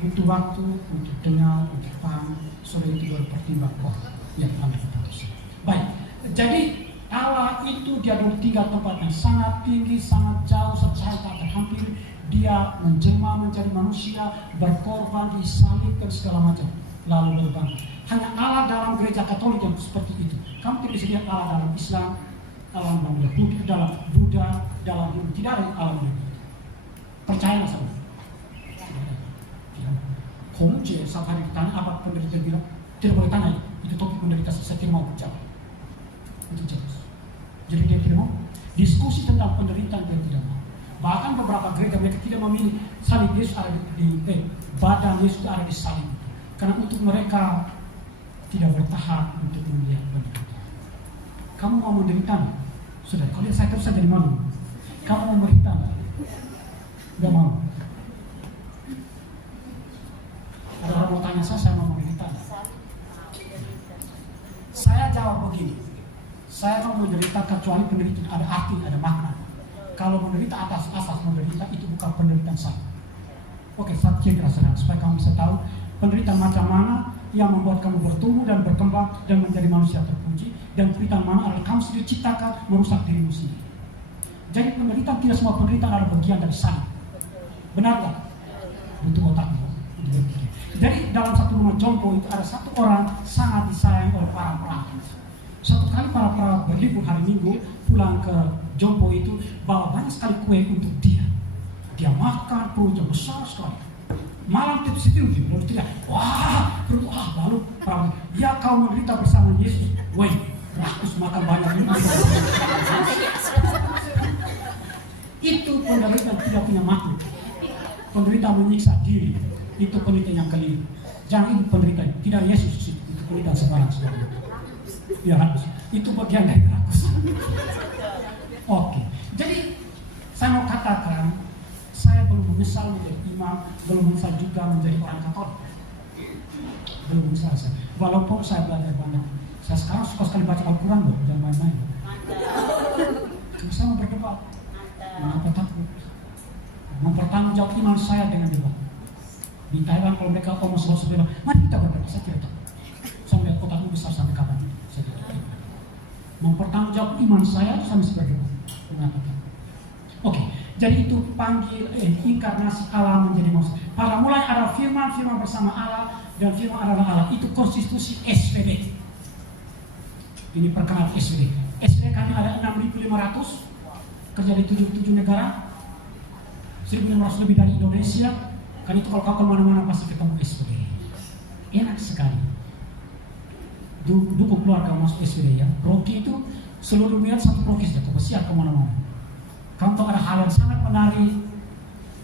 Butuh waktu untuk dengar, untuk paham, sudah itu baru pertimbang. Ya, kami terus. Baik, jadi Allah itu dia ada 3 tempat yang sangat tinggi, sangat jauh, sangat hampir dia menjelma menjadi manusia, berkorban, disalibkan segala macam, lalu berbangkit. Hanya Allah dalam gereja Katolik yang seperti itu. Kamu tidak bisa lihat Allah dalam Islam, dalam Buddha, dalam Hindu, tidak ada Allah itu. Percayalah sama. Kongje saat hari ditanya apa penderita bilang, tidak boleh tanya, itu topik penderita saya tidak mau jawab. Itu jelas. Jadi dia tidak mau diskusi tentang penderitaan, dia tidak mau. Bahkan beberapa gereja mereka tidak memilih salib Yesus ada di badan Yesus ada di salib, karena untuk mereka tidak bertahan untuk melihat penderitaan. Kamu mau menderita? Sudah, kalau saya terus saja di mana? Kamu mau menderita? Tidak mau. Ada orang mau tanya saya mau menderita. Saya jawab begini, saya mau menderita kecuali penderitaan ada arti, ada makna. Kalau menderita atas asas menderita itu bukan penderitaan saya. Oke, saya kira supaya kamu bisa tahu penderitaan macam mana yang membuat kamu bertumbuh dan berkembang dan menjadi manusia terpuji, dan penderitaan mana adalah kamu sendiri ciptakan merusak dirimu sendiri. Jadi penderitaan, tidak semua penderitaan adalah bagian dari salib. Benar tak? Untuk otakmu. Jadi dalam satu rumah jompo itu ada satu orang sangat disayang oleh para perawat. Suatu kali para perawat berlibur hari Minggu pulang ke jompo itu bawa banyak sekali kue untuk dia. Dia makan, perutnya besar sekali. Malam tidur lalu tidak, perut lalu perawat, ya kau menderita bersama Yesus. Woi, rakus makan banyak ini. Itu penderitaan tidak punya makna. Penderitaan menyiksa diri. Itu penderitaan yang kelima. Jangan itu penderitaan, tidak Yesus itu penderitaan sekarang. Ya rakus. Itu bagian dari rakus. Oke. Jadi saya mau katakan, saya belum menyesal menjadi imam, belum menyesal juga menjadi orang Katolik. Belum menyesal saya. Walaupun saya belajar banyak. Saya sekarang suka sekali baca Al-Quran loh, jangan main-main. Karena saya mau berdebat. Mengapa takut? Mempertanggungjawab iman saya dengan debat. Di Taiwan kalau mereka homoseksual bilang, mari kita berdebat, saya tidak tahu. Saya melihat kotakmu besar sampai kapan? Saya tidak tahu. Mempertanggungjawab iman saya bisa berdebat. Mengapa takut? Oke, jadi itu panggil inkarnasi Allah menjadi manusia. Pada mulai ada firman bersama Allah, dan firman adalah Allah. Itu konstitusi SPB. Ini perkenalan SPB. SPB kami ada 6.500, kerja di 77 negara, 1.500 lebih dari Indonesia. Kan itu kalau kau kemana-mana pasti ketemu SPB. Enak sekali. Dukung keluarga masuk SPB ya. Rocky itu seluruh dunia satu prokes ya, kau siap kemana-mana. Kamu tahu ada hal yang sangat menarik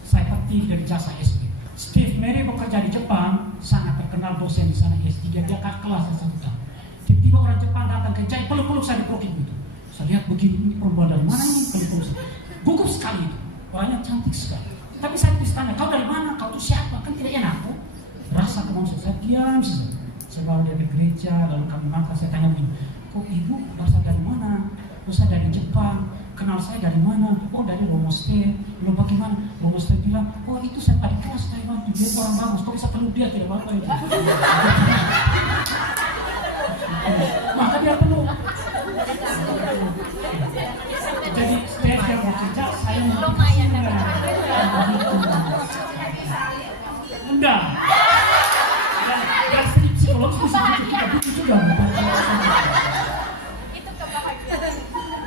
saya petik dari jasa SPB. Steve Mary bekerja di Jepang, sangat terkenal dosen di sana S3, dia kakak kelas yang 1 tahun. Tiba-tiba orang Jepang datang ke Jai, peluk-peluk saya di prokes itu. Saya lihat begini, ini perempuan dari mana ini? Peluk-peluk saya. Gugup sekali itu, orangnya cantik sekali. Tapi saya tanya, kau dari mana? Kau tuh siapa? Kan tidak enak kok. Rasa kemanusiaan, saya diam saja. Saya bawa dia ke gereja, lalu kami makan, saya tanya begini, kok ibu berasal dari mana? Oh, saya dari Jepang. Kenal saya dari mana? Oh, dari Romoste. Lalu bagaimana? Romoste bilang, oh itu saya adik kelas Taiwan, dia orang bagus. Kok bisa peluk dia, tidak apa-apa itu. Maka dia peluk. Jadi setiap dia bekerja, saya Lumayan enggak. Dan segi psikologis bisa kita butuh juga. Itu kebahagiaan.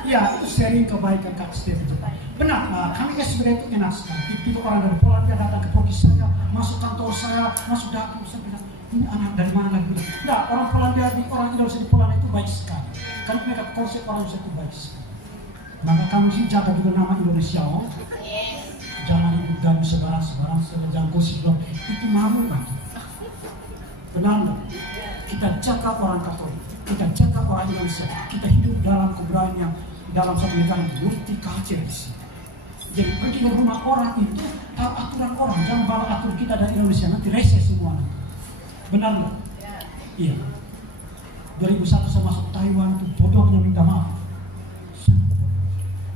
Ya, itu sharing kebaikan Kak Steve itu. Benar, kami SBD itu enak sekali. Itu orang dari Polandia datang ke provinsi saya, masuk kantor saya, masuk dapur, saya bilang, ini anak dari mana lagi? Enggak, orang Polandia, orang Indonesia di Polandia itu baik sekali. Kan mereka konsep orang Indonesia itu baik sekali. Maka kami sih jaga juga nama Indonesia, oh. Jangan ikut ganggu sebarang-sebarang, jangan gosip dong. Itu malu kan? Benar nggak? Kita jaga orang Katolik, kita jaga orang Indonesia, kita hidup dalam keberanian, dalam satu negara multicultural di sini. Jadi pergi ke rumah orang itu, tahu aturan orang, jangan bawa aturan kita dari Indonesia, nanti rese semua. Benar nggak? Iya. 2001 saya masuk Taiwan, itu bodohnya minta maaf.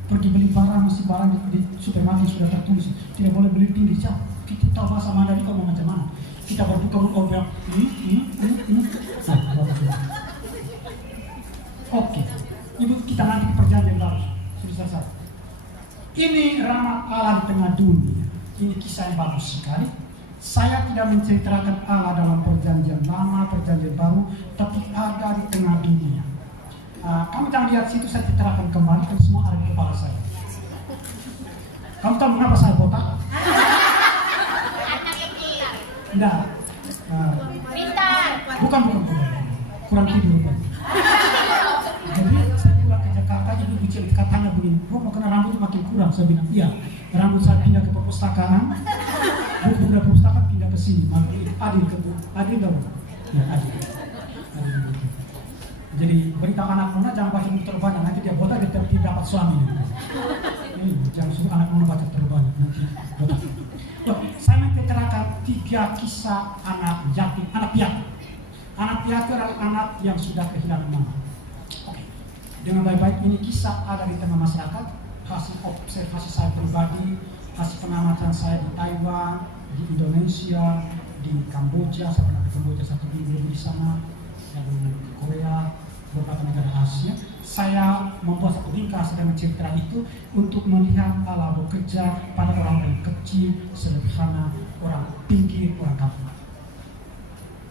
Pergi beli barang, mesti barang di supermarket sudah tertulis, tidak boleh beli tinggi. Kita tahu bahasa Mandarin kalau macam mana. Kita bertukar order. Oke, ibu kita nanti di perjanjian baru sudah selesai. Ini rahmat Allah di tengah dunia. Ini kisah yang bagus sekali. Saya tidak menceritakan Allah dalam perjanjian lama, perjanjian baru, tapi ada di tengah dunia. Kamu jangan lihat situ, saya terangkan kembali, kan semua ada di kepala saya. Kamu tahu mengapa saya botak? Enggak. Bukan. Kurang tidur. Jadi saya pulang ke Jakarta, jadi kecil katanya begini, mau kena rambut makin kurang. Saya bilang, iya, rambut saya pindah ke perpustakaan, buku dari perpustakaan pindah ke sini. Adil dong. Ya, adil. Jadi beritahu anak Nona jangan baca buku terlalu banyak, nanti dia botak dia tidak dapat suami. Jangan suruh anak Nona baca terlalu banyak, nanti botak. Saya menceritakan 3 kisah anak yatim, anak piatu. Anak piatu adalah anak yang sudah kehilangan mama. Oke, dengan baik-baik ini kisah ada di tengah masyarakat, hasil observasi saya pribadi, hasil pengamatan saya di Taiwan, di Indonesia, di Kamboja, saya pernah ke Kamboja 1 minggu di sana, lalu ke Korea, beberapa negara Asia. Saya membuat satu ringkas dan cerita itu untuk melihat Allah bekerja pada orang yang kecil, sederhana, orang pinggir, orang kampung.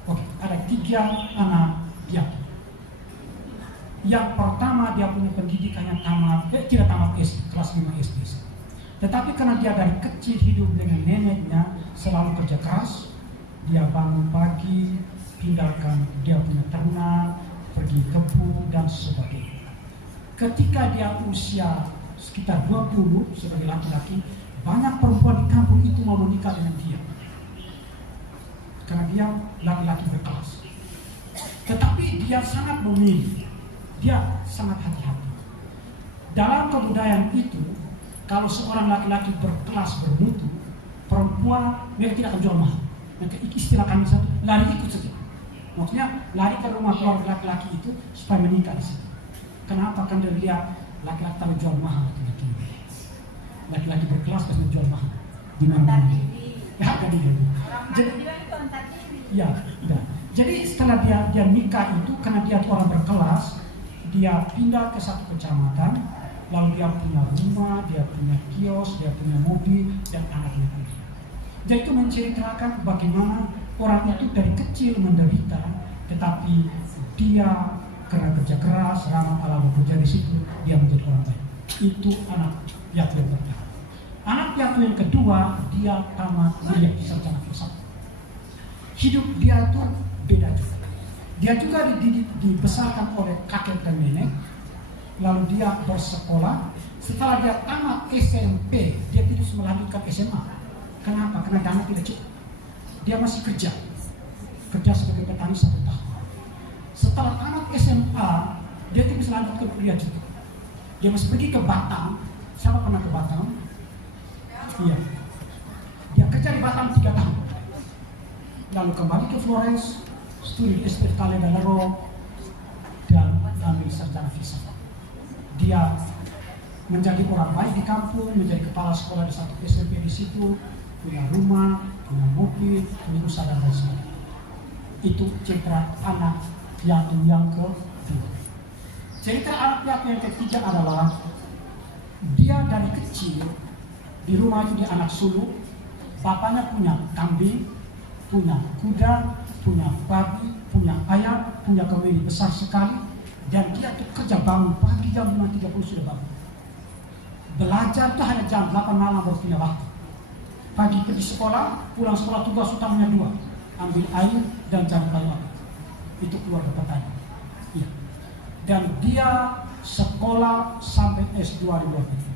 Oke, ada 3 anak yatim. Yang pertama dia punya pendidikannya tidak tamat SD, kelas 5 SD. Tetapi karena dia dari kecil hidup dengan neneknya, selalu kerja keras, dia bangun pagi, pindahkan dia punya ternak, pergi kebun dan sebagainya. Ketika dia usia sekitar 20 sebagai laki-laki, banyak perempuan di kampung itu mau menikah dengan dia. Karena dia laki-laki berkelas. Tetapi dia sangat memilih, dia sangat hati-hati. Dalam kebudayaan itu, kalau seorang laki-laki berkelas bermutu, perempuan mereka tidak akan jual mahal. Mereka istilah kami satu, lari ikut saja. Maksudnya lari ke rumah keluarga laki-laki itu supaya menikah di situ. Kenapa? Kan dia lihat laki-laki tak jual mahal. Laki-laki berkelas pasti jual mahal. Di mana? Ya, jadi. Ya. Jadi setelah dia nikah itu, karena dia orang berkelas, dia pindah ke satu kecamatan, lalu dia punya rumah, dia punya kios, dia punya mobil, dan anaknya punya. Jadi itu menceritakan bagaimana orang itu dari kecil menderita, tetapi dia karena kerja keras, rahmat Allah bekerja di situ, dia menjadi orang baik. Itu anak piatu yang pertama. Anak piatu yang kedua, dia tamat kuliah sarjana filsafat. Hidup dia itu beda juga. Dia juga dibesarkan oleh kakek dan nenek, lalu dia bersekolah. Setelah dia tamat SMP, dia tidak melanjutkan SMA. Kenapa? Karena dana tidak cukup. Dia masih kerja sebagai petani 1 tahun. Setelah tamat SMA, dia tidak bisa lanjut ke kuliah juga. Dia masih pergi ke Batam. Siapa pernah ke Batam? Iya. Dia kerja di Batam 3 tahun. Lalu kembali ke Flores, studi S.P. Talledalaro, dan ambil sarjana filsafat. Di dia menjadi orang baik di kampung, menjadi kepala sekolah di satu SMP di situ, punya rumah, punya mobil, punya usaha dan lain sebagainya. Itu cerita anak piatu yang kedua. Cerita anak piatu yang ketiga adalah dia dari kecil di rumah itu dia anak sulung, bapaknya punya kambing, punya kuda, punya babi, punya ayam, punya kambing besar sekali, dan dia tuh kerja bangun pagi jam 5.30 sudah bangun. Belajar itu hanya jam 8 malam baru punya waktu. Pagi pergi sekolah, pulang sekolah tugas utamanya 2, ambil air dan cari kayu api. Itu keluarga petani. Ya. Dan dia sekolah sampai S2 di luar negeri.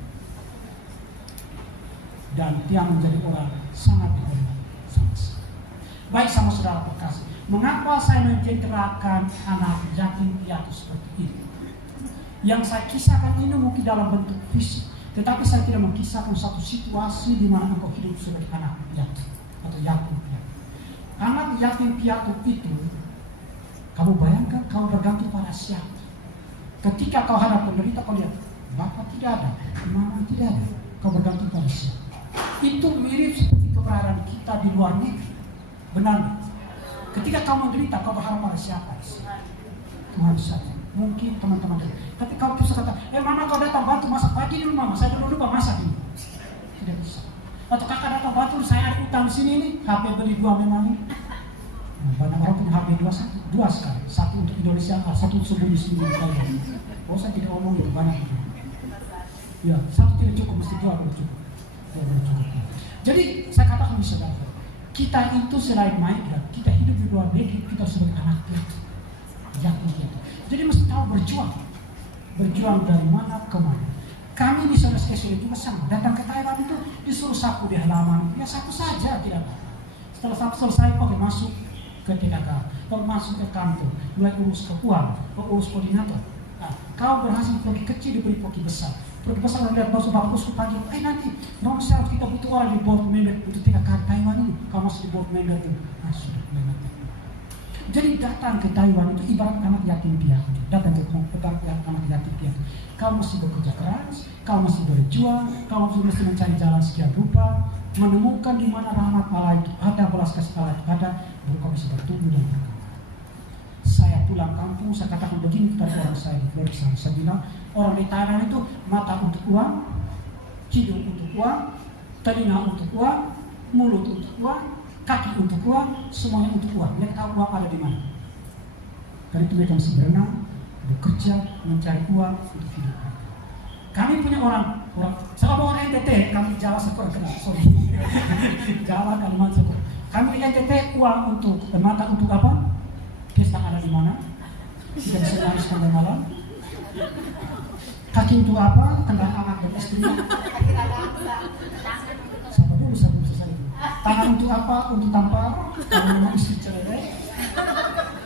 Dan dia menjadi orang sangat dihormati. Baik sama saudara terkasih, mengapa saya menceritakan anak yatim piatu seperti ini? Yang saya kisahkan ini mungkin dalam bentuk fisik, tetapi saya tidak mengisahkan satu situasi di mana engkau hidup sebagai anak yatim atau yatim piatu. Anak yatim piatu itu, kamu bayangkan kau bergantung pada siapa? Ketika kau hadap penderita, kau lihat bapak tidak ada, mama tidak ada, kau bergantung pada siapa? Itu mirip seperti keberadaan kita di luar negeri. Benar. Ketika kau menderita, kau berharap pada siapa? Tuhan saja. Mungkin teman-teman. Tapi kalau bisa kata, mama kau datang bantu masak pagi dulu mama, saya dulu lupa masak ini. Tidak bisa. Atau kakak datang bantu, saya ada utang sini nih, HP beli 2 memang ini. Nah, banyak orang punya HP 2 sekali. Satu untuk Indonesia, satu sembunyi-sembunyi. Oh saya tidak omong itu banyak. Ya, satu tidak cukup, mesti 2 belum cukup. Jadi saya katakan di saudara, kita itu selain migrant, kita hidup di luar negeri, kita sebagai anak piatu. Jadi mesti tahu berjuang dari mana ke mana. Kami di sana SSW juga sama, datang ke Taiwan itu disuruh sapu di halaman, ya sapu saja tidak apa. Setelah sapu selesai, oke masuk ke TKK, masuk ke kantor, mulai urus ke uang, urus koordinator. Nah, kau berhasil pergi kecil diberi pergi besar. Pergi besar melihat bos bapusku pagi, nanti Rongsel kita butuh orang di board member, butuh TKK Taiwan ini, kau masuk di board member itu. Nah, sudah member. Jadi datang ke Taiwan itu ibarat anak yatim piatu. Datang ke anak yatim piatu. Kau mesti bekerja keras, kau mesti berjuang, kau mesti mencari jalan sekian rupa, menemukan di mana rahmat Allah itu ada, belas kasih Allah itu ada, baru kau bisa bertumbuh dan berkembang. Saya pulang kampung, saya katakan begini kepada orang saya di Florida. Saya bilang, orang di Thailand itu mata untuk uang, hidung untuk uang, telinga untuk uang, mulut untuk uang, kaki untuk uang, semuanya untuk uang. Mereka tahu uang ada di mana. Karena itu mereka mesti berenang, bekerja, mencari uang untuk hidup. Kami punya orang sama orang NTT, kami di Jawa sekurang kenal, sorry. Jawa, Kalimantan sekurang. Kami di NTT uang untuk mata untuk apa? Pesta ada di mana? Tidak bisa nangis sampai malam. Kaki untuk apa? Kendaraan anak dan istri. Siapa dulu saya selesai. Tangan untuk apa? Untuk tampar. Kalau memang istri cerai.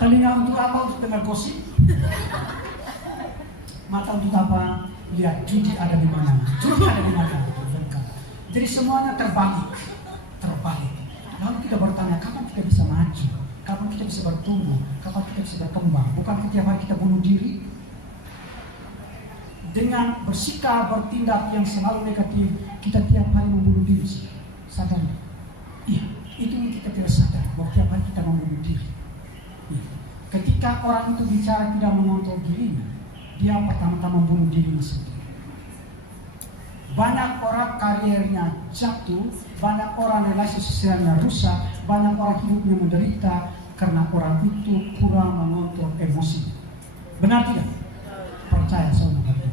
Telinga untuk apa? Untuk dengar gosip. Mata untuk apa? Lihat judi ada di mana. Judi ada di mana. Jadi semuanya terbalik. Lalu kita bertanya, kapan kita bisa maju? Kapan kita bisa bertumbuh? Kapan kita bisa berkembang? Bukan setiap hari kita bunuh diri? Dengan bersikap, bertindak yang selalu negatif, kita tiap hari membunuh diri. Sadar? Iya, itu yang kita tidak sadar, bahwa tiap hari kita membunuh diri. Iya. Ketika orang itu bicara tidak mengontrol dirinya, dia pertama-tama membunuh dirinya sendiri. Banyak orang kariernya jatuh, banyak orang relasi sosialnya rusak, banyak orang hidupnya menderita karena orang itu kurang mengontrol emosi. Benar tidak? Percaya sama saya.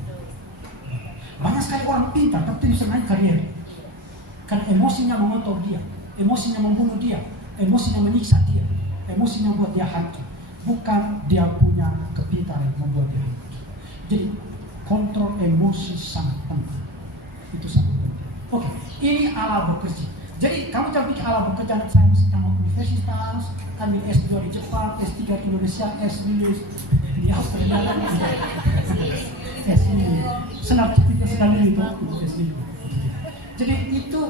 Banyak sekali orang pintar tapi tidak bisa naik karier karena emosinya mengontrol dia, emosinya membunuh dia, emosinya menyiksa dia, emosinya membuat dia hancur. Bukan dia punya kepintaran yang membuat dia hancur. Jadi kontrol emosi sangat penting. Itu sangat penting. Oke, ini Allah bekerja. Jadi kamu jangan pikir Allah bekerja dan saya mesti tamat universitas, ambil S2 di Jepang, S3 di Indonesia, S lulus di Australia, S ini senang cerita sekali itu S ini. Jadi itu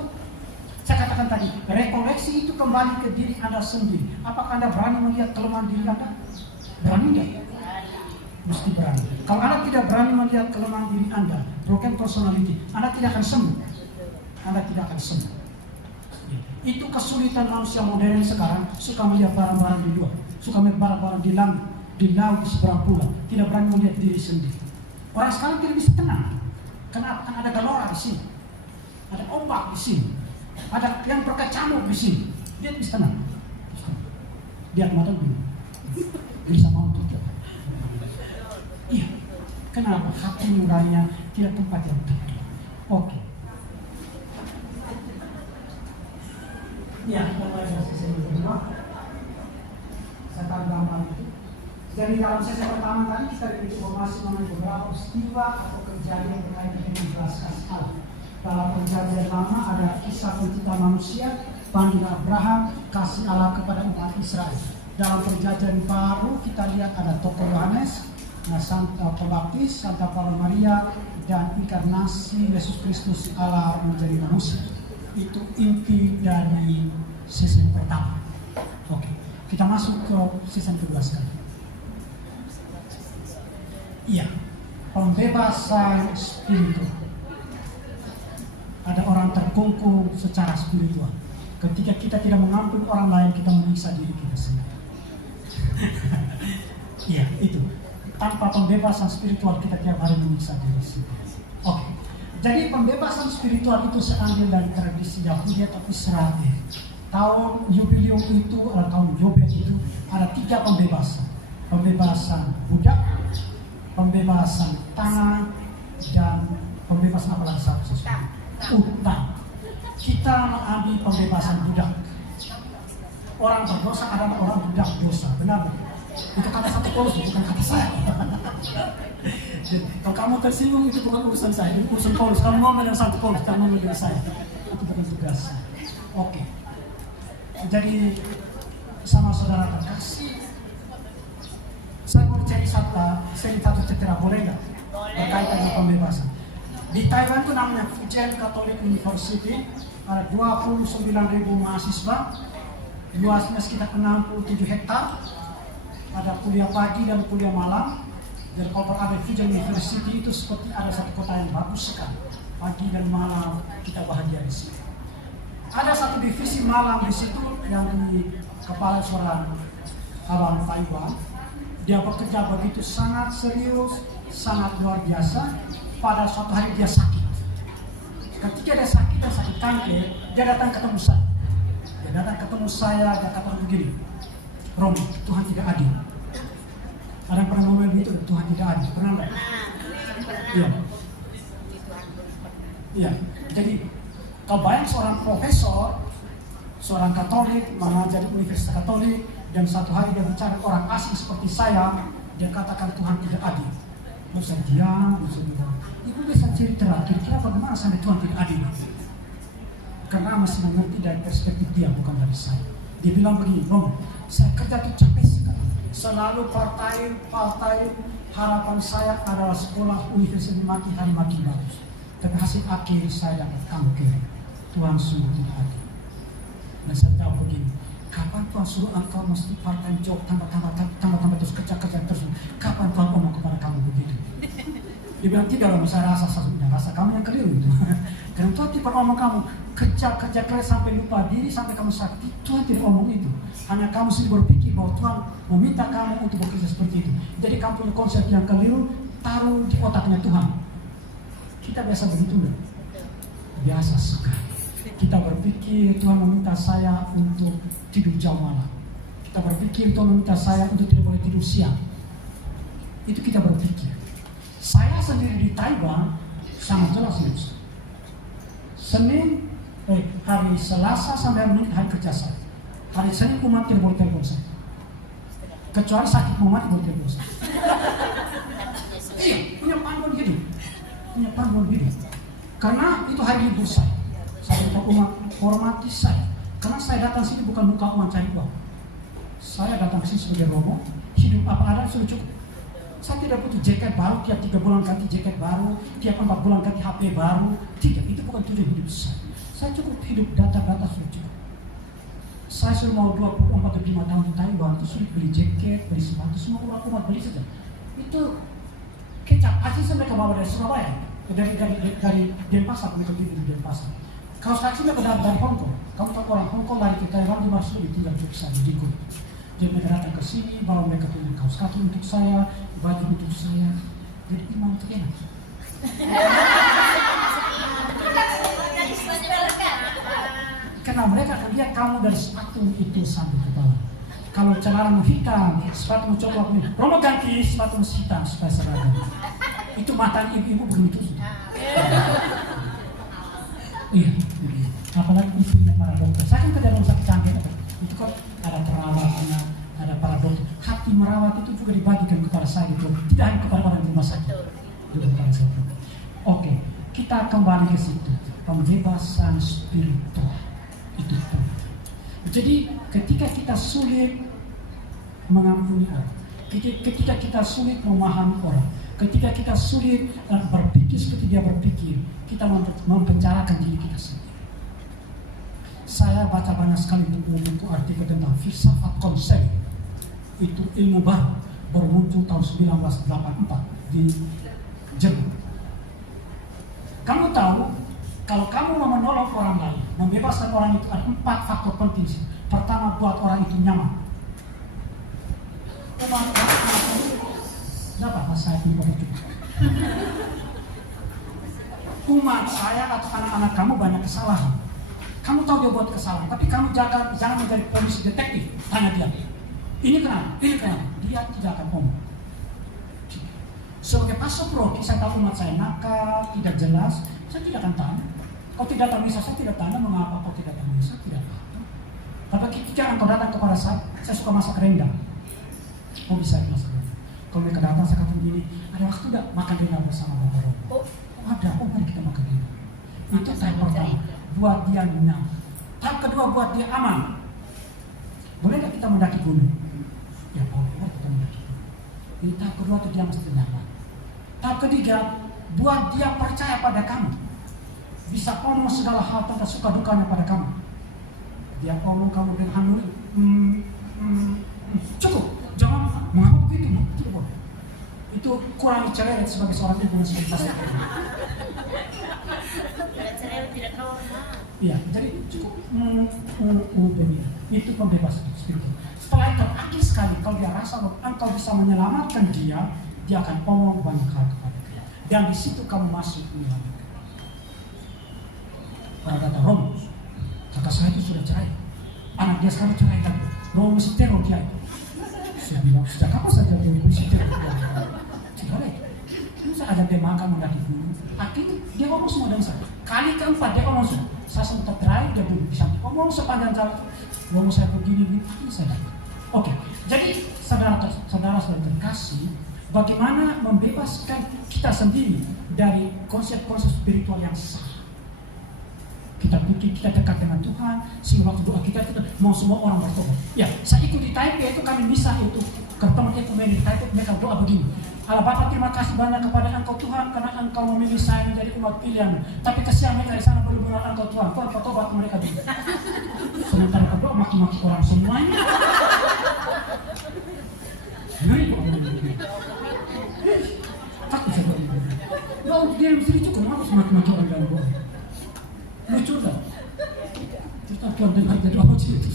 saya katakan tadi, rekoleksi itu kembali ke diri Anda sendiri. Apakah Anda berani melihat kelemahan diri Anda? Berani tidak? Mesti berani. Kalau Anda tidak berani melihat kelemahan diri Anda, broken personality, Anda tidak akan sembuh. Anda tidak akan sembuh. Itu kesulitan manusia modern sekarang, suka melihat barang-barang di luar, suka melihat barang-barang di langit, di laut, di seberang pulau, tidak berani melihat diri sendiri. Orang sekarang tidak bisa tenang. Kenapa? Kan ada gelora di sini, ada ombak di sini, ada yang berkecamuk di sini. Dia bisa tenang. Lihat mata dulu, bisa mau tutup. Iya. Kenapa? Hati nuraninya tidak tempat yang tepat. Oke. Ya, kita mulai dari sesi kedua. Saya tahu gambar itu. Jadi dalam sesi pertama tadi kita diberi informasi mengenai beberapa peristiwa atau kejadian berkaitan dengan belas kasih Allah. Dalam perjanjian lama ada kisah penciptaan manusia, panggilan Abraham, kasih Allah kepada umat Israel. Dalam perjanjian baru kita lihat ada tokoh Yohanes, Santa Pembaptis, Santa Paula Maria, dan inkarnasi Yesus Kristus Allah menjadi manusia. Itu inti dari season pertama. Oke, kita masuk ke season kedua sekarang. Iya, pembebasan spiritual. Ada orang terkungkung secara spiritual. Ketika kita tidak mengampuni orang lain, kita menyiksa diri kita sendiri. Iya, itu. Tanpa pembebasan spiritual kita tiap hari menyiksa diri sendiri. Oke. Jadi pembebasan spiritual itu seambil dari tradisi Yahudi atau Israel. Tahun Yubileum itu, atau tahun Yobel itu ada 3 pembebasan. Pembebasan budak, pembebasan tanah, dan pembebasan apa lagi satu? Utang. Kita mengambil pembebasan budak. Orang berdosa adalah orang budak dosa, benar? Itu kata satu Paulus, bukan kata saya. Kalau kamu tersinggung itu bukan urusan saya, itu urusan Paulus. Kamu mau dengan satu Paulus, kamu mau dengan saya. Itu bukan tugas saya. Oke. Jadi sama saudara terkasih, saya mau cerita cerita boleh nggak? Berkaitan dengan pembebasan. Di Taiwan itu namanya Fujian Catholic University, ada 29.000 mahasiswa, luasnya sekitar 67 hektar. Ada kuliah pagi dan kuliah malam. Jadi kalau ada Fujian University itu seperti ada satu kota yang bagus sekali. Pagi dan malam kita bahagia di sini. Ada satu divisi malam di situ yang di kepala seorang abang Taiwan. Dia bekerja begitu sangat serius, sangat luar biasa. Pada suatu hari dia sakit. Ketika dia sakit dan sakit kanker, dia datang ketemu saya. Dia katakan begini, Romi, Tuhan tidak adil. Ada yang pernah ngomong begitu, Tuhan tidak adil. Pernah nggak? Iya. Iya. Jadi, kalau bayang seorang profesor, seorang Katolik, mengajar di Universitas Katolik, dan satu hari dia bicara orang asing seperti saya, dia katakan Tuhan tidak adil. Bisa diam, bisa bilang, ibu bisa cerita, kira-kira bagaimana sampai Tuhan tidak adil? Karena masih mengerti dari perspektif dia, bukan dari saya. Dia bilang begini, Bang, saya kerja tuh capek sekali. Selalu part-time, harapan saya adalah sekolah universitas makin hari makin bagus. Tapi hasil akhir saya dapat kanker. Tuhan sungguh tidak adil. Dan saya jawab begini, kapan Tuhan suruh engkau mesti part-time job, tambah terus kerja terus? Kapan Tuhan ngomong kepada kamu begitu? Dia bilang, tidak loh, saya rasa kamu yang keliru itu. Karena Tuhan tidak ngomong kamu kerja keras sampai lupa diri, sampai kamu sakit. Tuhan tidak ngomong itu. Hanya kamu sendiri berpikir bahwa Tuhan meminta kamu untuk bekerja seperti itu. Jadi kamu punya konsep yang keliru, taruh di otaknya Tuhan. Kita biasa begitu enggak? Biasa sekali. Kita berpikir Tuhan meminta saya untuk tidur jam malam. Kita berpikir Tuhan meminta saya untuk tidak boleh tidur siang. Itu kita berpikir. Saya sendiri di Taiwan sangat jelas ini. Hari Selasa sampai hari kerja saya. Hari Senin umat tidak boleh telepon saya. Kecuali sakit umat boleh telepon saya. Punya panggung hidup. Karena itu hari libur saya. Saya minta umat hormati saya. Karena saya datang sini bukan buka uang cari uang. Saya datang sini sebagai romo. Hidup apa ada sudah cukup. Saya tidak butuh jaket baru, tiap 3 bulan ganti jaket baru, tiap 4 bulan ganti HP baru. Tidak, itu bukan tujuan hidup saya. Saya cukup hidup data-data sudah cukup. Saya sudah mau 24 atau 5 tahun di Taiwan, itu sulit beli jaket, beli sepatu, semua umat beli saja. Itu kecap, hasilnya mereka bawa dari Surabaya, dari Denpasar, mereka tidur di Denpasar. Kaos kaki mereka dari Hong Kong. Kamu tahu orang Hong Kong lari ke Taiwan, di Marsudi tinggal di sana, di Gulu. Jadi mereka datang ke sini, bawa mereka punya kaos kaki untuk saya, baju untuk saya. Jadi imam itu enak. Karena mereka akan lihat kamu dari sepatu itu sampai ke bawah. Kalau celanamu hitam, sepatumu coklat, Romo ganti sepatumu hitam supaya seragam. Itu mata ibu-ibu begitu. Iya. Apalagi istrinya para dokter. Saya kan kerja rumah sakit canggih. Itu kan ada perawatnya, ada para dokter. Hati merawat itu juga dibagikan kepada saya gitu. Tidak hanya kepada orang rumah sakit. Juga kepada saya. Oke, kita kembali ke situ. Pembebasan spiritual itu. Jadi ketika kita sulit mengampuni orang, ketika kita sulit memahami orang, ketika kita sulit berpikir seperti dia berpikir, kita mempenjarakan diri kita sendiri. Saya baca banyak sekali buku-buku artikel tentang filsafat konsep. Itu ilmu baru muncul tahun 1984 di Jerman. Kamu tahu, kalau kamu mau menolong orang lain, membebaskan orang itu ada 4 faktor penting. Pertama, buat orang itu nyaman. Dapat saya punya umat saya atau anak-anak kamu banyak kesalahan. Kamu tahu dia buat kesalahan, tapi kamu jangan menjadi polisi detektif. Tanya dia, ini kenapa? Ini kenapa? Dia tidak akan ngomong. Sebagai pastor Rocky, saya tahu umat saya nakal, tidak jelas. Saya tidak akan tanya. Kau tidak tahu Misa, saya tidak tanya mengapa kau tidak tahu Misa, tidak tahu. Tapi ketika engkau datang kepada saya suka masak rendang. Kau bisa masak rendang. Kalau mereka datang, saya kata begini, ada waktu tidak makan rendang bersama Bapak Rocky? Oh, ada. Oh, mari kita makan rendang. Itu tahap pertama, buat dia nyaman. Tahap kedua, buat dia aman. Boleh tidak kita mendaki gunung? Ya, boleh kita mendaki gunung. Ini tahap kedua itu dia mesti nyaman. Tahap ketiga, buat dia percaya pada kamu. Bisa ngomong segala hal tentang suka dukanya pada kamu. Dia ngomong kamu dengan cukup. Jangan mengapa begitu, tidak boleh. Itu kurang cerewet sebagai seorang ibu dan sebagai pastor. Tidak normal. Iya, jadi cukup. Itu pembebasan spiritual. Setelah itu akhir sekali, kalau dia rasa bahwa engkau bisa menyelamatkan dia akan ngomong banyak hal kepada dia. Dan di situ kamu masuk menyelamatkan. Pada kata Romo, kakak saya itu sudah cerai. Anak dia sekarang cerai kan. Romo mesti teror dia itu. Saya bilang, sejak kapan saja dia mesti teror dia? Tidak ada itu. Ini saya ajak dia makan mendaki gunung. Akhirnya dia ngomong semua dengan saya. Kali keempat dia ngomong semua. Saya sempat terakhir dia duduk di samping. Ngomong sepanjang jalan itu. Romo saya begini, ini saya dapat. Oke, jadi saudara terkasih, bagaimana membebaskan kita sendiri dari konsep-konsep spiritual yang salah. Kita pikir kita dekat dengan Tuhan, sehingga waktu doa kita itu mau semua orang bertobat. Ya, saya ikut di Taipei itu kami bisa itu ketemu ekumenik di Taipei, mereka doa begini. Allah Bapa, terima kasih banyak kepada Engkau Tuhan karena Engkau memilih saya menjadi umat pilihan. Tapi kesian mereka di sana belum mengenal Engkau Tuhan. Tuhan bertobat mereka dulu. Sementara berdoa maki-maki orang semuanya. Ngeri kok orang ini. Tak bisa berdoa. Ya, dia sendiri juga harus maki-maki orang dalam doa. Lucu tak? Kita Tuhan dengar jadi apa sih itu?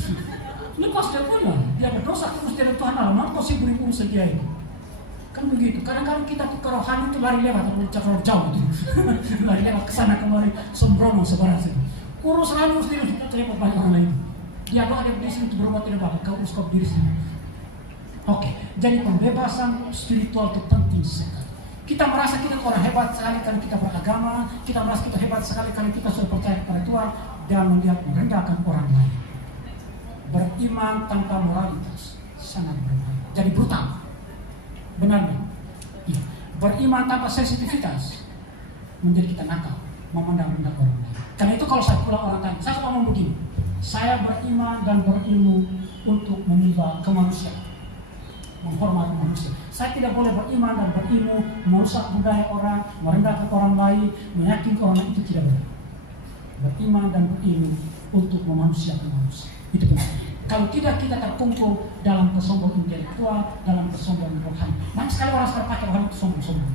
Lepas dia punya, dia berdosa terus dia Tuhan Allah. Maka sih beribu sedia itu. Kan begitu. Kadang-kadang kita ke rohani itu lari lewat atau terlalu jauh itu. Lari lewat ke sana kemari sembrono sebenarnya. Urus rohani sendiri kita terlibat banyak orang lain. Dia doa dia di sini untuk berbuat tidak baik. Kau urus kau diri sendiri. Oke, jadi pembebasan spiritual itu penting sekali. Kita merasa kita orang hebat sekali karena kita beragama, kita merasa kita hebat sekali karena kita sudah percaya kepada Tuhan dan melihat merendahkan orang lain. Beriman tanpa moralitas sangat berbahaya. Jadi brutal. Benar ya? Beriman tanpa sensitivitas menjadi kita nakal, memandang-mandang orang lain. Karena itu kalau saya pulang orang tanya, saya ngomong begini, saya beriman dan berilmu untuk menyembah kemanusiaan, menghormati manusia. Saya tidak boleh beriman dan berilmu merusak budaya orang, merendahkan orang lain, menyakiti orang lain, itu tidak boleh. Beriman dan berilmu untuk memanusiakan manusia. Itu penting. Kalau tidak, kita terkungkung dalam kesombongan intelektual, dalam kesombongan rohani. Banyak sekali orang sekarang pakai rohani itu sombong-sombong.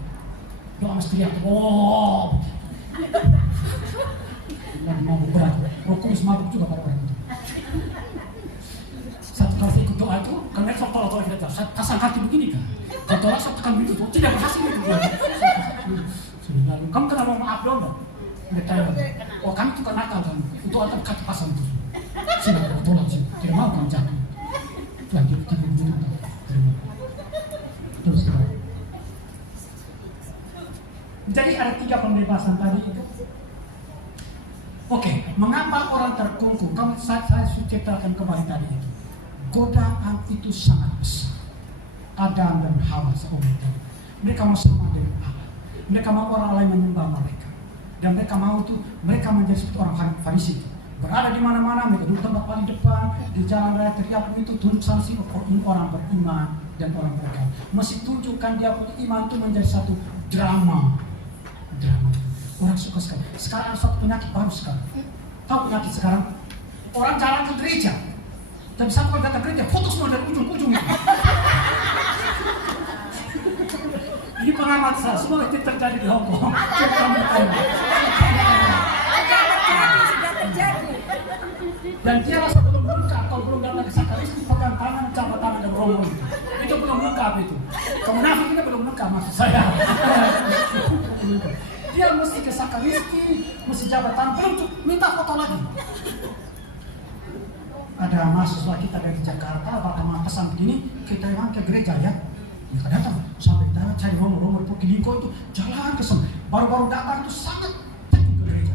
Doa mesti lihat, oh, lagi mabuk berat. Roh Kudus mabuk juga pada orang itu. Satu kali ikut doa itu, kan mereka tolak-tolak kita, saya pasang kaki begini kan. Kalau tolak saya tekan begitu, tidak berhasil itu. Lalu, kamu kenal maaf dong? Oh, kami tukar nakal kan. Itu atau kaki pasang itu. Sudah tolak sih, tidak mau kamu jatuh. Lanjut kita begitu. Terus. Jadi ada 3 pembebasan tadi itu. Oke, mengapa orang terkungkung? Kamu saya ceritakan kembali tadi itu. Godaan itu sangat besar. Adam dan Hawa seumur tadi. Mereka mau sama dengan Allah. Mereka mau orang lain menyembah mereka. Dan mereka mau itu, mereka menjadi seperti orang Farisi itu. Berada di mana-mana, mereka duduk tempat paling depan, di jalan raya teriak begitu, tunduk sana sini, orang beriman dan orang beragama. Mesti tunjukkan dia punya iman itu menjadi satu drama. Orang suka sekali. Sekarang ada satu penyakit baru sekarang. Tahu penyakit sekarang? Orang jalan ke gereja, tapi satu kali datang gereja, foto semua dari ujung itu. Ini pengamat saya, semua itu terjadi di Hong Kong. Dan dia rasa belum lengkap, kalau belum datang ke sana, itu pegang tangan, campur tangan dan rombong itu belum lengkap itu. Kemunafik kita belum lengkap maksud saya. Dia mesti ke sakaristi, mesti jabatan, belum minta foto lagi. Ada mahasiswa kita dari Jakarta, bakal pesan begini, kita yang ke gereja ya. Mereka datang, sampai kita cari nomor-nomor Pokilingko itu, jalan ke sana. Baru-baru datang itu sangat penting ke gereja.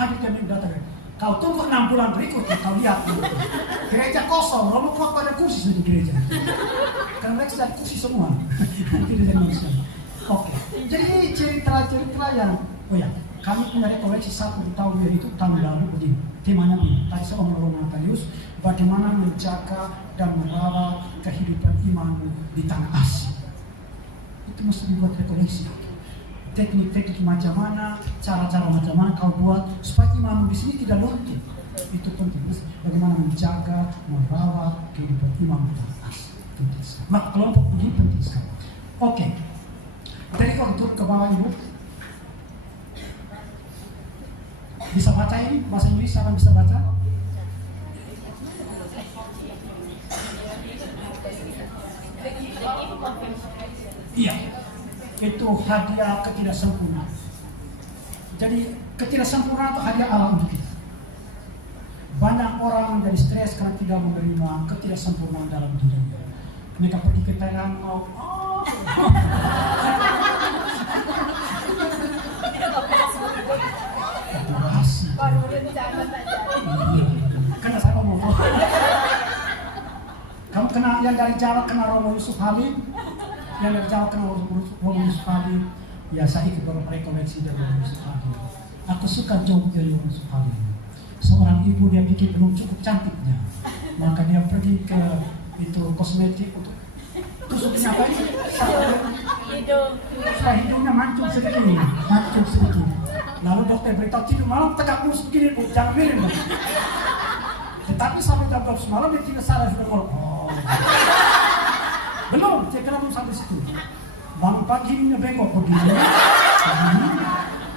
Hampir tiap minggu datang. Kau tunggu 6 bulan berikutnya, kau lihat. Gereja kosong, nomor kuat pada kursi di gereja. Karena mereka sudah kursi semua. Tidak jadi manusia. Oke, jadi cerita-cerita yang, oh ya, kami punya rekoleksi satu di tahun itu tahun lalu begini. Temanya begini, tadi saya omong Talius, bagaimana menjaga dan merawat kehidupan imanmu di tanah asing. Itu mesti dibuat rekoleksi. Teknik-teknik macam mana, cara-cara macam mana kau buat supaya imanmu di sini tidak luntur. Itu penting. Bagaimana menjaga, merawat kehidupan imanmu di tanah asing. Penting sekali. Maka kelompok ini penting sekali. Oke. Dari untuk ke bawah ibu bisa baca ini bahasa Inggris, siapa bisa baca? Iya, itu hadiah ketidaksempurnaan. Jadi ketidaksempurnaan itu hadiah Allah untuk kita. Banyak orang menjadi stres karena tidak menerima ketidaksempurnaan dalam dirinya. Mereka pergi ke Thailand mau Baru rencana karena saya ngomong. Kamu kenal yang dari Jawa kenal Romo Yusuf Halim, yang dari Jawa kenal Romo Yusuf Halim. Ya saya ikut beberapa rekoleksi dari Romo Yusuf Halim. Aku suka joke dari Romo Yusuf Halim. Seorang ibu dia pikir belum cukup cantiknya, maka dia pergi ke itu kosmetik untuk tusuknya apa ini? Supaya hidungnya mancung sedikit. Lalu dokter beritahu tidur malam tegak lurus begini, jangan miring. Tetapi sampai jam 12 malam dia tidak sadar sudah ngomong. Belum, dia kena belum sampai situ. Bangun pagi hidungnya bengkok begini.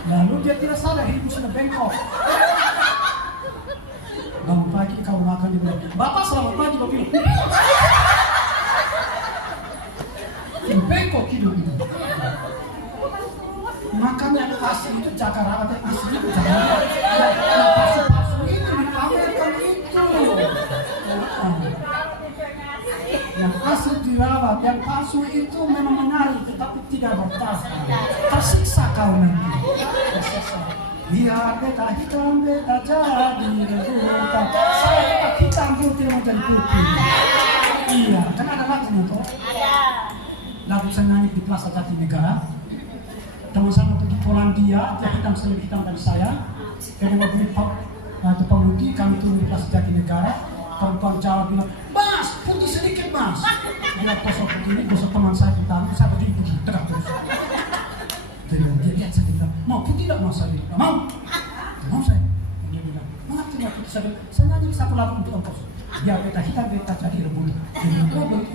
Lalu dia tidak sadar hidungnya sudah bengkok. Bangun pagi kau makan dia bilang, Bapak selamat pagi, Bapak bilang. Bengkok hidung itu. Makanya asli itu jaga rawat, yang asli itu jaga rawat. Yang palsu-palsu itu dipamerkan itu. Yang asli dirawat, yang palsu itu memang menarik tetapi tidak bertahan. Tersiksa kau nanti. Biar beta hitam, beta jadi rebutan. Saya hitam putih menjadi putih. Iya, kan ada lagunya toh. Lagu saya nyanyi di Plaza Jatinegara. Teman saya pergi Polandia, dia hitam lebih hitam dari saya. Karena mau beli Pauluti, kami turun di Plaza Jatinegara. Perempuan Jawa bilang, Mas, putih sedikit Mas. Dia kosong begini, kosong teman saya di tangan, saya berdiri begini, tegak terus. Dia lihat saya bilang, mau putih tidak Mas? Saya bilang, mau saya. Dia bilang, mau tidak putih? Saya bilang, saya nyanyi satu lagu untuk ongkos. Ya beta hitam beta jadi rebut.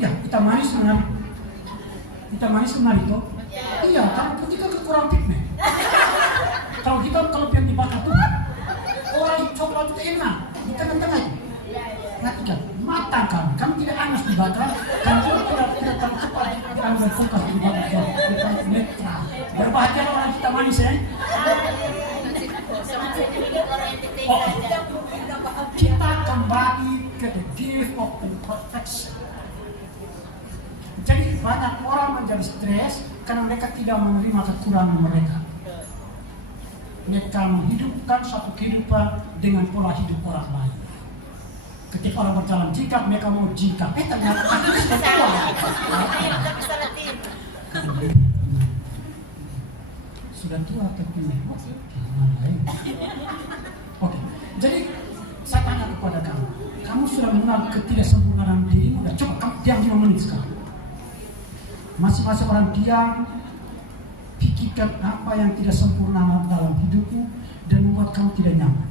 Ya kita manis sebenarnya. Kita manis sebenarnya itu. Iya, kalau putih kan kurang pigmen. Kalau hitam kelebihan dibakar Tuhan. Orang coklat itu enak di tengah-tengah itu. Perhatikan, matang kami tidak anus dibakar, kami tidak terlalu cepat kami berfokus dibakar. Kita netral. Berbahagia orang kita manis ya. Kita kembali ke the gift of imperfection. Jadi banyak orang menjadi stres karena mereka tidak menerima kekurangan mereka. Mereka menghidupkan suatu kehidupan dengan pola hidup orang lain. Ketika orang berjalan jika mereka mau jika, ternyata aku sudah tua. Sudah tua tapi oke. Jadi saya tanya kepada kamu sudah mengenal ketidaksempurnaan dirimu? Coba kamu diam 5 menit sekarang. Masing-masing orang diam, pikirkan apa yang tidak sempurna dalam hidupmu dan membuat kamu tidak nyaman.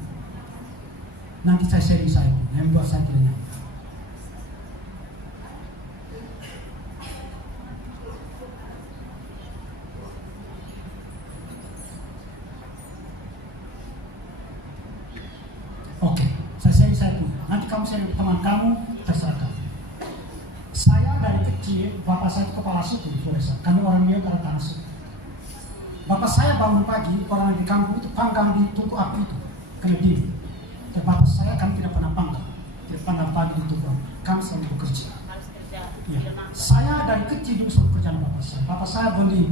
Nanti saya sharing saya yang membuat saya tidak nyaman. Oke, saya sharing saya dulu. Nanti kamu sharing teman kamu, terserah kamu. Saya dari kecil, bapak saya itu kepala suku di Floresa. Kami orang Melayu karena tanah suku. Bapak saya bangun pagi, orang di kampung itu panggang di tungku api itu, kena dingin. Dan bapak saya kami tidak pernah panggang, tidak panggang pagi di tungku api. Kami selalu bekerja. Ya. Saya dari kecil dulu selalu kerja dengan bapak saya. Bapak saya beli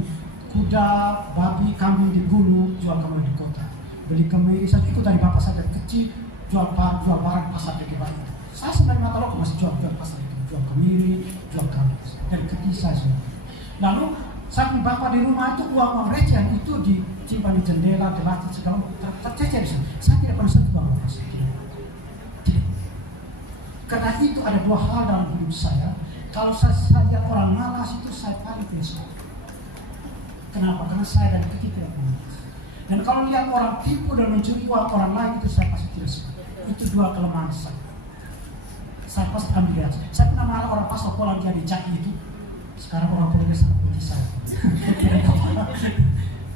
kuda, babi, kambing di gunung, jual kembali di kota. Beli kemiri, saya ikut dari bapak saya dari kecil, jual barang pasar di Bali. Saya sebenarnya mata loko masih jual pasar itu, jual kemiri, jual kambing. Dari kecil saya sudah. Lalu saking bapak di rumah itu uang recehan itu disimpan di jendela, di lantai segala tercecer di sana. Saya tidak pernah sentuh uang bapak saya. Tidak. Karena itu ada 2 hal dalam hidup saya. Kalau saya lihat orang malas itu saya paling tidak suka. Kenapa? Karena saya dari kecil tidak malas. Dan kalau lihat orang tipu dan mencuri uang orang lain itu saya pasti tidak suka. Itu 2 kelemahan saya. Saya pasti ambil lihat. Saya pernah marah orang pasar Poland dia dicaki itu. Sekarang orang Poland sangat benci saya.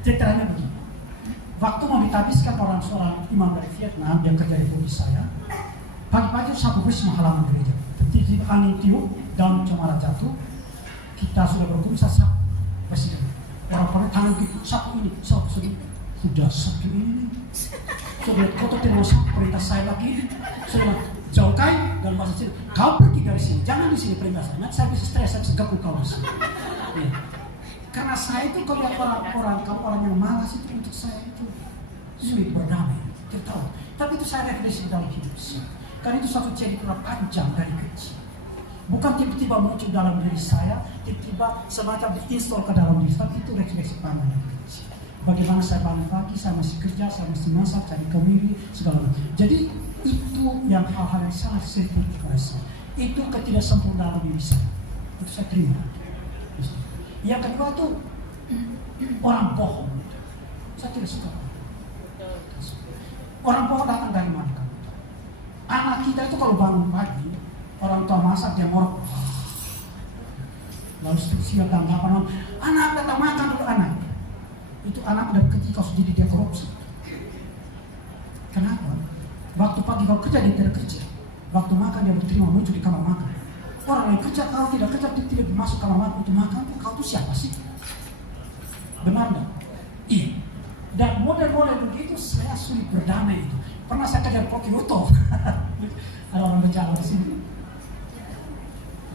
Ceritanya begini. Waktu mau ditabiskan seorang imam dari Vietnam yang kerja di bumi saya, pagi-pagi sapu bersih halaman gereja. Tiba-tiba angin tiup, daun cemara jatuh, kita sudah berkumpul, saya sapu bersih. Orang Poland tangan gitu, sapu ini, sapu ini, sudah sapu ini. Sudah kotor tidak mau sapu, perintah saya lagi, sudah jauhkan dalam bahasa sini. Kau pergi dari sini, jangan di sini perintah saya. Nanti saya bisa stres, saya bisa gabung kau di sini. Ya. Karena saya itu kalau lihat orang yang malas itu untuk saya itu sulit berdamai, tertawa. Tapi itu saya refleksi dalam hidup saya. Karena itu satu cerita panjang dari kecil. Bukan tiba-tiba muncul dalam diri saya, tiba-tiba semacam diinstal ke dalam diri, tapi itu refleksi panjang dari kecil. Bagaimana saya bangun pagi, saya masih kerja, saya masih masak, cari kemiri, segala macam. Jadi itu yang hal-hal yang sangat serius kepada saya. Itu ketidaksempurnaan diri saya. Itu saya terima. Yang kedua tuh orang bohong. Saya tidak suka. Orang bohong datang dari mana? Anak kita itu kalau bangun pagi, orang tua masak dia ngorok. Lalu siang dan apa anak datang makan dulu anak. Itu anak dari kecil kau jadi dia korupsi. Kenapa? Waktu pagi kau kerja dia tidak kerja. Waktu makan dia berterima muncul di kamar makan. Orang yang kerja kalau tidak kerja dia tidak masuk kamar makan untuk makan. Kau itu siapa sih? Benar enggak? Iya. Dan model-model begitu saya sulit berdamai itu. Pernah saya kerja di Prokiuto. Ada orang berjalan di sini.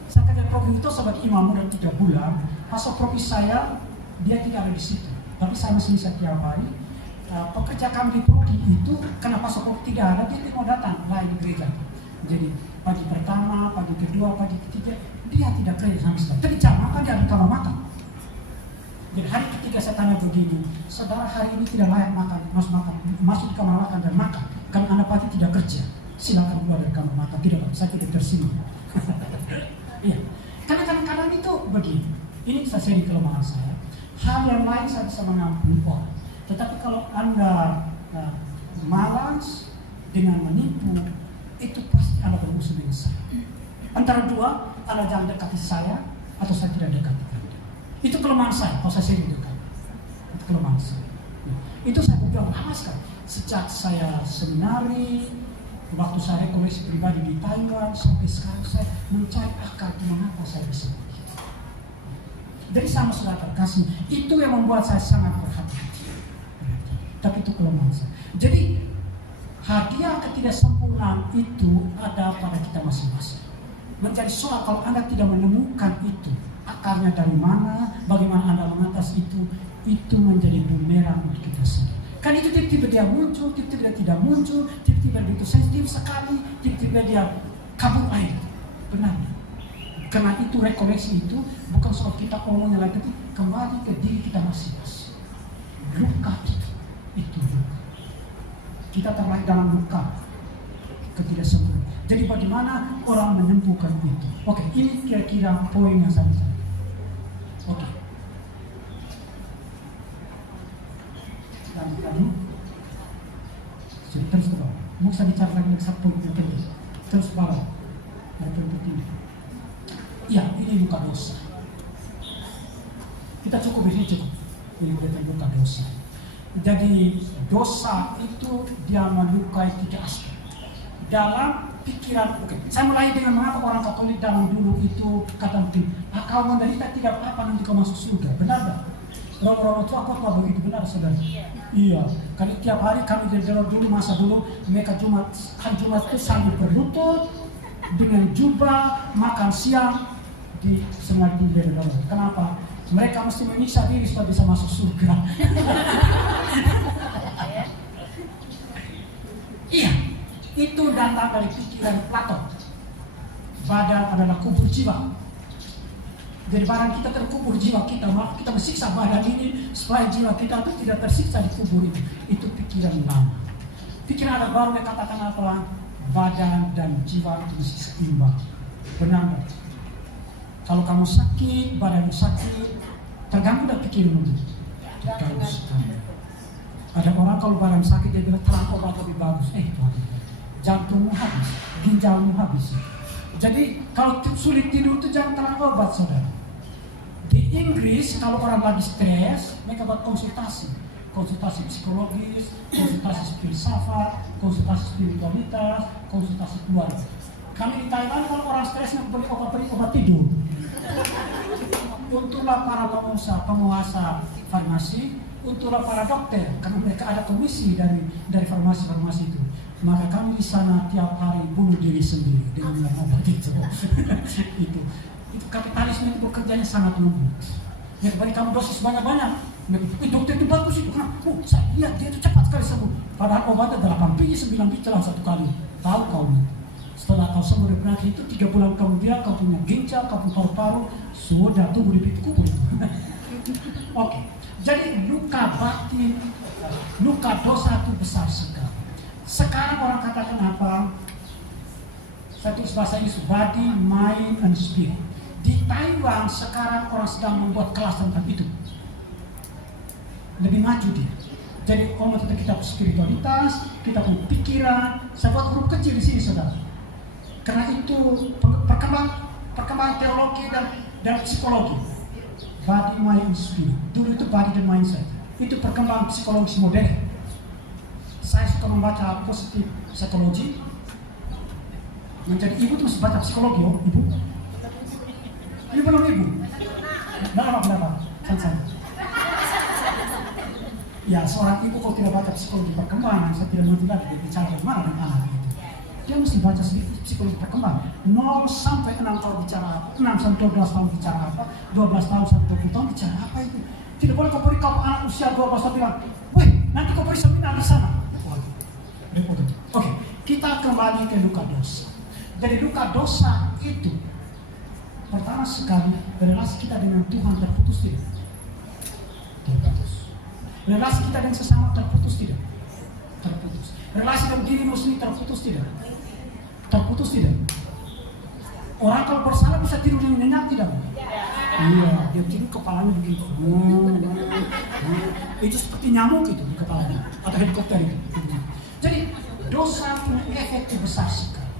Saya kerja di Prokiuto sebagai imam muda 3 bulan. Pasal propi saya dia tidak ada di situ. Tapi saya masih bisa tiap hari. Pekerja kami di Proki itu kenapa pasal propi tidak ada dia tidak mau datang lain gereja. Jadi pagi pertama, pagi kedua, pagi ketiga dia tidak kerja sama sekali. Tapi jam makan dia ada kamar makan. Jadi hari ketiga saya tanya begini, saudara hari ini tidak layak makan, masuk di kamar makan dan makan. Kan anak pati tidak kerja, silakan keluar dari kamar makan. Tidak, saya tidak tersinggung. Iya, karena kadang-kadang itu begini. Ini saya sering kelemahan saya. Hal yang lain saya bisa mengampuni orang. Tetapi kalau Anda malas dengan menipu, itu pasti Anda bermusuh dengan dengan saya. Antara dua, Anda jangan dekati saya atau saya tidak dekati Anda. Itu kelemahan saya, kalau saya sering dekat. Itu kelemahan saya. Itu saya berjuang lama sekali. Sejak saya seminari, waktu saya rekomendasi pribadi di Taiwan, sampai sekarang saya mencari akar mengapa saya bisa begitu. Jadi sama saudara kasih, itu yang membuat saya sangat berhati-hati. Tapi itu kelemahan saya. Jadi hadiah ketidaksempurnaan itu ada pada kita masing-masing. Menjadi soal kalau Anda tidak menemukan itu, akarnya dari mana, bagaimana Anda mengatas itu menjadi bumerang untuk kita sendiri. Kan itu tiba-tiba dia muncul, tiba-tiba dia tidak muncul, tiba-tiba dia itu sensitif sekali, tiba-tiba dia kabur air. Benar. Karena itu rekoleksi itu bukan soal kita ngomongnya lagi, tapi kembali ke diri kita masing-masing. Luka itu luka. Kita terlahir dalam luka ketidaksempurnaan. Jadi bagaimana orang menyembuhkan itu? Oke, ini kira-kira poin yang saya cari. Oke. Dan tadi terus ke bawah. Mau saya bicara lagi satu poin yang penting. Terus ke bawah. Ada poin penting. Ya, ini luka dosa. Kita cukup ini cukup. Ini berarti luka dosa. Jadi dosa itu dia melukai 3 aspek. Dalam pikiran, saya mulai dengan mengapa orang Katolik dalam dulu itu kata mungkin, kau menderita tidak apa-apa nanti kau masuk surga. Benar tak? Orang-orang tua kok tak begitu benar saudara? Iya. Karena tiap hari kami dari dulu masa dulu mereka hari Jumat itu sambil berlutut dengan jubah makan siang di Sungai Tiber. Kenapa? Mereka mesti menyiksa diri supaya bisa masuk surga. Iya, itu datang dari pikiran Plato. Badan adalah kubur jiwa. Jadi badan kita terkubur, jiwa kita, maka kita mesiksa badan ini supaya jiwa kita itu tidak tersiksa di kubur itu. Itu pikiran lama. Pikiran ada baru yang katakan apa? Badan dan jiwa itu mesti seimbang. Benar. Kalau kamu sakit, badanmu sakit, terganggu dan pikiranmu itu. Terganggu sekali. Ada orang kalau badan sakit dia bilang terang obat lebih bagus. Tuhan, jantungmu habis, ginjalmu habis. Jadi kalau sulit tidur itu jangan terang obat saudara. Di Inggris kalau orang lagi stres, mereka buat konsultasi psikologis, konsultasi filsafat, konsultasi spiritualitas, konsultasi keluarga. Kami di Taiwan kalau orang stres beri obat tidur. Untunglah para penguasa farmasi, untunglah para dokter, karena mereka ada komisi dari farmasi itu. Maka kami di sana tiap hari bunuh diri sendiri dengan minum obat itu. Itu kapitalisme itu bekerjanya sangat lembut. Ya, bagi kamu dosis banyak-banyak. Dokter itu bagus itu. Saya lihat dia itu cepat sekali sembuh. Padahal obatnya 8 biji, 9 biji dalam 1 kali. Tahu kau nih. Setelah kau sembuh dari penyakit itu 3 bulan kemudian kau punya ginjal, kau punya paru-paru, sudah tunggu di pintu kubur. Oke. Jadi luka batin, luka dosa itu besar sekali. Sekarang orang katakan apa? Saya tulis bahasa Inggris, body, mind, and spirit. Di Taiwan sekarang orang sedang membuat kelas tentang itu. Lebih maju dia. Jadi kalau kita spiritualitas, kita punya pikiran. Saya buat huruf kecil di sini saudara. Karena itu perkembangan teologi dan psikologi. Body, mind, and spirit. Dulu itu body dan mind saja. Itu perkembangan psikologi modern. Saya suka membaca positif psikologi. Menjadi ibu itu mesti baca psikologi, ibu. Ini belum ibu. Berapa? Santai. Ya, seorang ibu kalau tidak baca psikologi perkembangan, saya tidak mengerti lagi bicara bagaimana dengan anak itu. Dia mesti baca psikologi perkembangan. 0 sampai 6 tahun bicara apa, 6 sampai 12 tahun bicara apa, 12 tahun sampai 20 tahun bicara apa itu. Tidak boleh kau beri kau anak usia 12 tahun bilang, weh, nanti kau beri seminar di sana. Oke, kita kembali ke luka dosa. Jadi luka dosa itu pertama sekali relasi kita dengan Tuhan terputus tidak? Terputus. Relasi kita dengan sesama terputus tidak? Terputus. Relasi dengan dirimu sendiri terputus tidak? Terputus tidak? Orang kalau bersalah bisa tidur dengan nyenyak tidak? Iya, dia tidur kepalanya begitu. Itu seperti nyamuk itu di kepalanya atau helikopter itu. Jadi dosa punya efek besar sekali.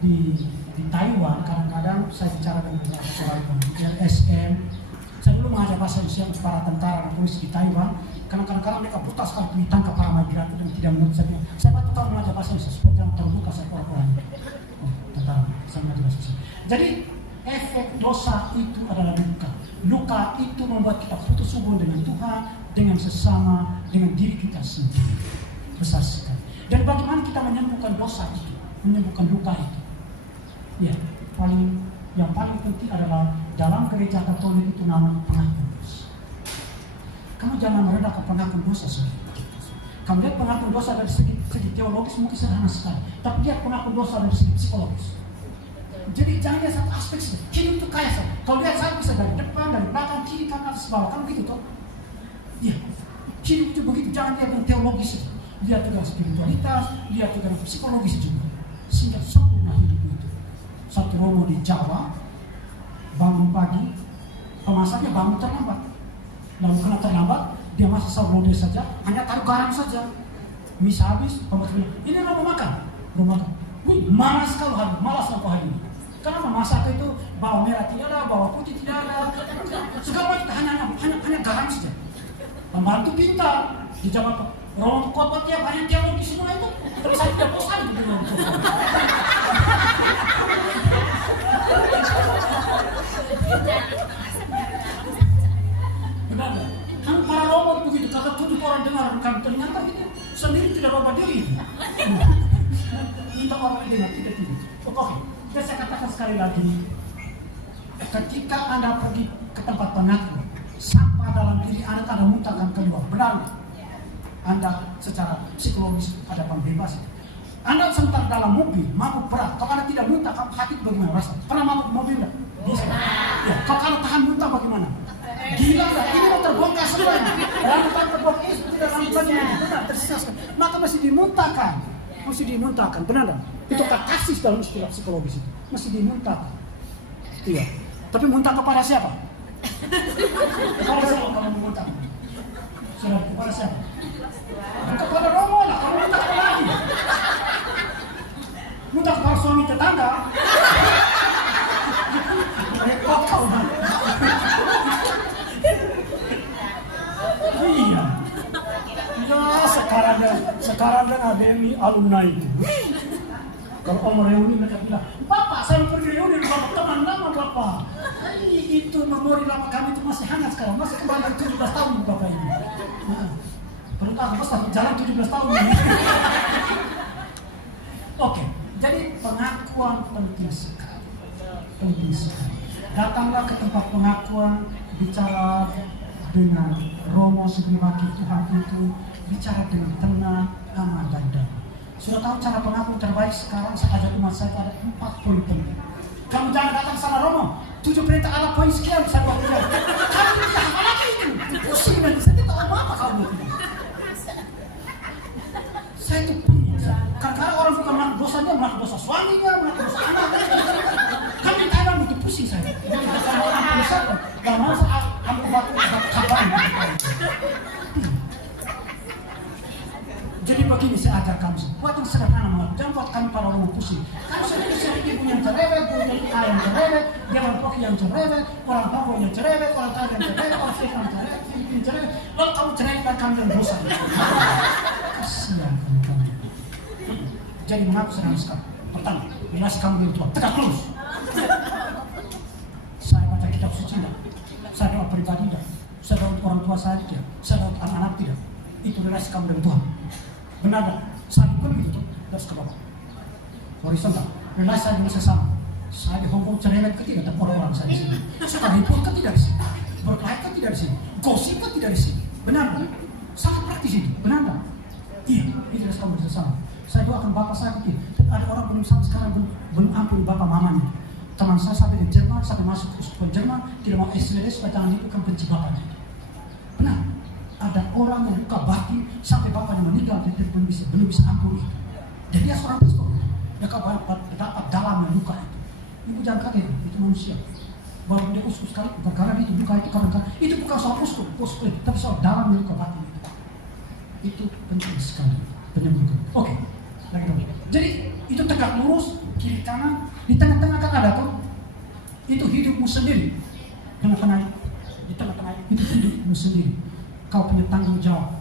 di Taiwan, kadang-kadang saya bicara dengan beberapa orang di LSM. Saya dulu mengajar bahasa Indonesia untuk para tentara dan polisi di Taiwan. Karena kadang-kadang mereka buta sekali ditangkap para migran dan tidak menurut saya. Saya baru tahu mengajar bahasa Indonesia supaya jangan terbuka saya orang-orang tentara. Saya mengajar bahasa Indonesia. Jadi efek dosa itu adalah luka. Luka itu membuat kita putus hubungan dengan Tuhan, dengan sesama, dengan diri kita sendiri. Besar sekali. Dan bagaimana kita menyembuhkan dosa itu, menyembuhkan luka itu? Ya, yang paling penting adalah dalam gereja Katolik itu namanya pengakuan dosa. Kamu jangan merendahkan pengakuan dosa sendiri. Kamu lihat pengakuan dosa dari segi teologis mungkin sederhana sekali, tapi lihat pengakuan dosa dari segi psikologis. Jadi jangan lihat satu aspek saja. Hidup itu kaya saja. Kalau lihat saya bisa dari depan, dari belakang, kiri, kanan, atas, bawah, kan begitu toh? Ya, hidup itu begitu. Jangan lihat yang teologis saja. Lihat juga spiritualitas, lihat juga psikologis juga. Sehingga sempurna hidup itu. Satu romo di Jawa bangun pagi, pemasannya bangun terlambat. Lalu karena terlambat, dia masih sablode saja, hanya taruh garam saja. Mie habis, pemasaknya, ini romo makan. Romo makan. Wih, malas kalau hari, malas aku hari ini. Kenapa masak itu bawang merah tidak ada, bawang putih tidak ada, segala macam hanya garam saja. Pembantu pintar, dijawab romo khotbah tiap hanya teologi semua itu, terus saya tidak bosan itu dengan benar, kan para romo begitu, kata 7 orang dengar kami ternyata itu sendiri tidak roba diri. Minta orang dengar tidak. Oke, saya katakan sekali lagi, ketika Anda pergi ke tempat pengakuan, sampah dalam diri Anda tak ada muntahkan keluar, benar. Anda secara psikologis ada pembebas. Anda sebentar dalam mobil, mabuk berat. Kalau Anda tidak muntah, hati bagaimana rasa? Pernah mabuk mobil enggak? Bisa. Ya, kalau tahan muntah bagaimana? Gila enggak? Ini mau terbongkar semuanya. Dan terbongkar itu tidak langsung benar tersisa. Maka masih dimuntahkan. Benar enggak? Itu katarsis dalam istilah psikologis itu. Masih dimuntahkan. Iya. Tapi muntah kepada siapa? Kepada siapa kalau memuntah? Kepada siapa? Kepada romo lah, kalau muntah kepada lagi. Muntah kepada suami tetangga. Repot kau. Iya. Ya sekarang kan ada ini alumni itu. Kalau om reuni mereka bilang, Bapak saya pergi reuni dengan teman lama Bapak. Itu memori lama kami itu masih hangat sekarang, masih kembali 17 tahun Bapak ini. Perlu tahu, Bapak jalan 17 tahun ini. Oke, jadi pengakuan penting sekali. Datanglah ke tempat pengakuan, bicara dengan romo sebelum Tuhan itu, bicara dengan tenang, aman dan damai. Sudah tahu cara pengakuan terbaik sekarang? Saya ajak umat saya ada 4 poin penting. Kamu jangan datang sama romo 7 perintah Allah poin sekian bisa buat dia. Kamu tidak apa lagi itu? Pusing dan saya tidak tahu apa kamu. Saya itu pening. Karena orang suka melakukan dosanya, melakukan dosa suaminya, melakukan dosa anaknya. Kami di Thailand itu pusing saya. Jadi sama orang dosa, gak mau saya ambil batu kapan. Jadi begini saya ajar kamu, buat yang sederhana, jangan buat kami para orang pusing. Kamu sering ibu yang cerewet, punya ayah yang cerewet, dia orang Poki yang cerewet, orang Papua yang cerewet, orang Thailand yang cerewet, orang Vietnam yang cerewet, Filipina cerewet. Lalu kamu cerewet dan kami yang dosa. Kasihan kamu. Jadi mengaku sederhana sekali. Pertama, relasi kamu dengan Tuhan tegak lurus. Saya baca kitab suci tidak, saya doa pribadi tidak, saya doa orang tua saya tidak, saya doa anak-anak tidak. Itu relasi kamu dengan Tuhan. Benar tak? Saling pun begitu, terus ke bawah. Horizontal, relasi saya dengan sesama. Saya di Hongkong cerewet ketiga, tapi orang-orang saya di sini. Suka hibur kan tidak di sini, berkelahi kan tidak di sini, gosip kan tidak di sini. Benar tak? Sangat praktis itu, benar tak? Iya, itu relasi kamu dengan sesama. Saya doakan bapak saya kecil. Ada orang belum sampai sekarang belum ampuni bapak mamanya. Teman saya sampai di Jerman, sampai masuk ke Jerman, tidak mau SLD supaya jangan ikutkan benci bapaknya. Benar. Ada orang yang luka batin sampai bapaknya meninggal dan dia belum bisa ampuni. Dan dia seorang pastor. Dia dapat dalamnya luka itu. Ibu jangan kaget, itu manusia. Baru dia uskus sekali, perkara itu luka itu karena itu bukan soal uskus, tapi soal dalamnya luka batin itu. Itu penting sekali penyembuhan. Oke. Lagi dong. Jadi itu tegak lurus, kiri kanan, di tengah-tengah kan ada tuh. Itu hidupmu sendiri. Tengah-tengah, di tengah-tengah itu hidupmu sendiri. Kau punya tanggung jawab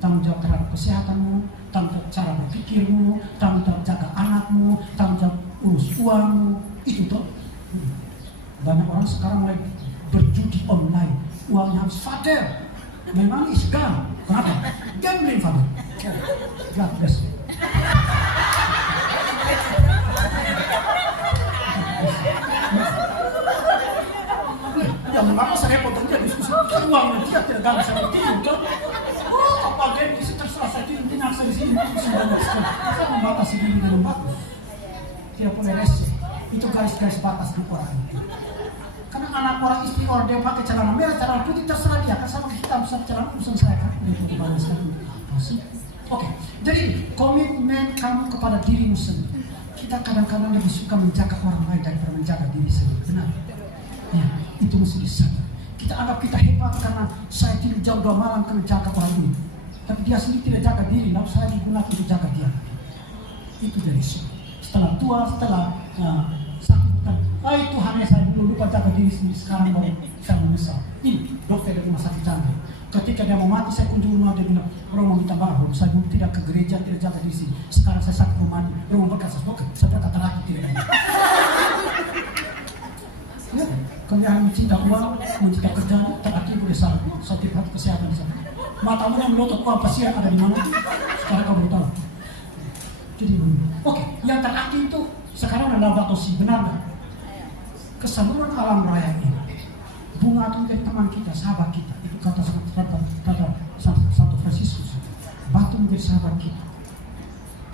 terhadap kesehatanmu, tanggung jawab cara berpikirmu, tanggung jawab jaga anakmu, tanggung jawab urus uangmu. Itu tuh. Banyak orang sekarang mulai berjudi online. Uangnya harus fader. Memang iskan. Kenapa? Gambling fader. God bless you. Ya mengapa saya potong dia diskusi uangnya dia tidak gak bisa bertimbang kan? Oh, apa game itu terserah saya tidak binasa di sini sudah sekali. Saya membatasi diri dengan bagus. Tidak boleh rese. Itu garis-garis batas di orang. Karena anak orang istri orang dia pakai celana merah, celana putih terserah dia. Kan sama kita bisa celana urusan saya kan? Itu bagus kan? Oke, jadi komitmen kamu kepada dirimu sendiri. Kita kadang-kadang lebih suka menjaga orang lain daripada menjaga diri sendiri. Benar? Ya, itu mesti disadar. Kita anggap kita hebat karena saya tidur jam 2 malam karena jaga orang ini. Tapi dia sendiri tidak jaga diri, lalu saya digunakan untuk jaga dia. Itu dari sini. Setelah tua, setelah sakit, itu hanya saya dulu lupa jaga diri sendiri, sekarang baru saya menyesal. Ini dokter dari rumah sakit Chandra. Ketika dia mau mati, saya kunjungi rumah, dia bilang, Romo minta maaf, saya dulu tidak ke gereja, tidak jaga diri sini. Sekarang saya sakit rumah, Romo berkata, oke, saya berkata lagi tidak ada. Ya, kalau dia mencinta uang, mencinta kerjaan, terakhir boleh salah. Saya tidak kesehatan di sana. Matamu yang melotot uang pasien ada di mana? Sekarang kau baru tahu. Jadi, oke, yang terakhir itu sekarang adalah batosi, benar nggak? Keseluruhan alam raya ini, bunga itu menjadi teman kita, sahabat kita. Itu kata Santo Fransiskus. Batu menjadi sahabat kita.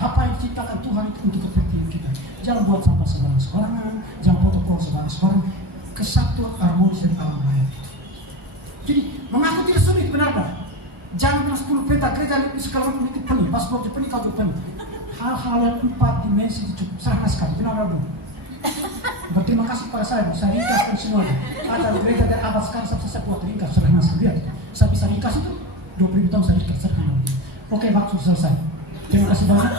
Apa yang diciptakan Tuhan itu untuk kepentingan kita. Jangan buat sampah sembarangan, jangan foto sembarangan. Kesatuan harmonis dari alam raya itu. Jadi mengaku tidak sulit, benar tak? Jangan bilang 10 peta gereja itu sekarang itu penuh, paspor itu penuh, kartu penuh. Hal-hal yang 4 dimensi itu cukup sangat sekali, benar tak? Berterima kasih pada saya bisa ringkaskan semuanya. Ada gereja dari abad sekarang saya buat ringkas sederhana sekali. Saya bisa ringkas itu 20 tahun saya ringkas sederhana. Oke, waktu selesai. Terima kasih banyak.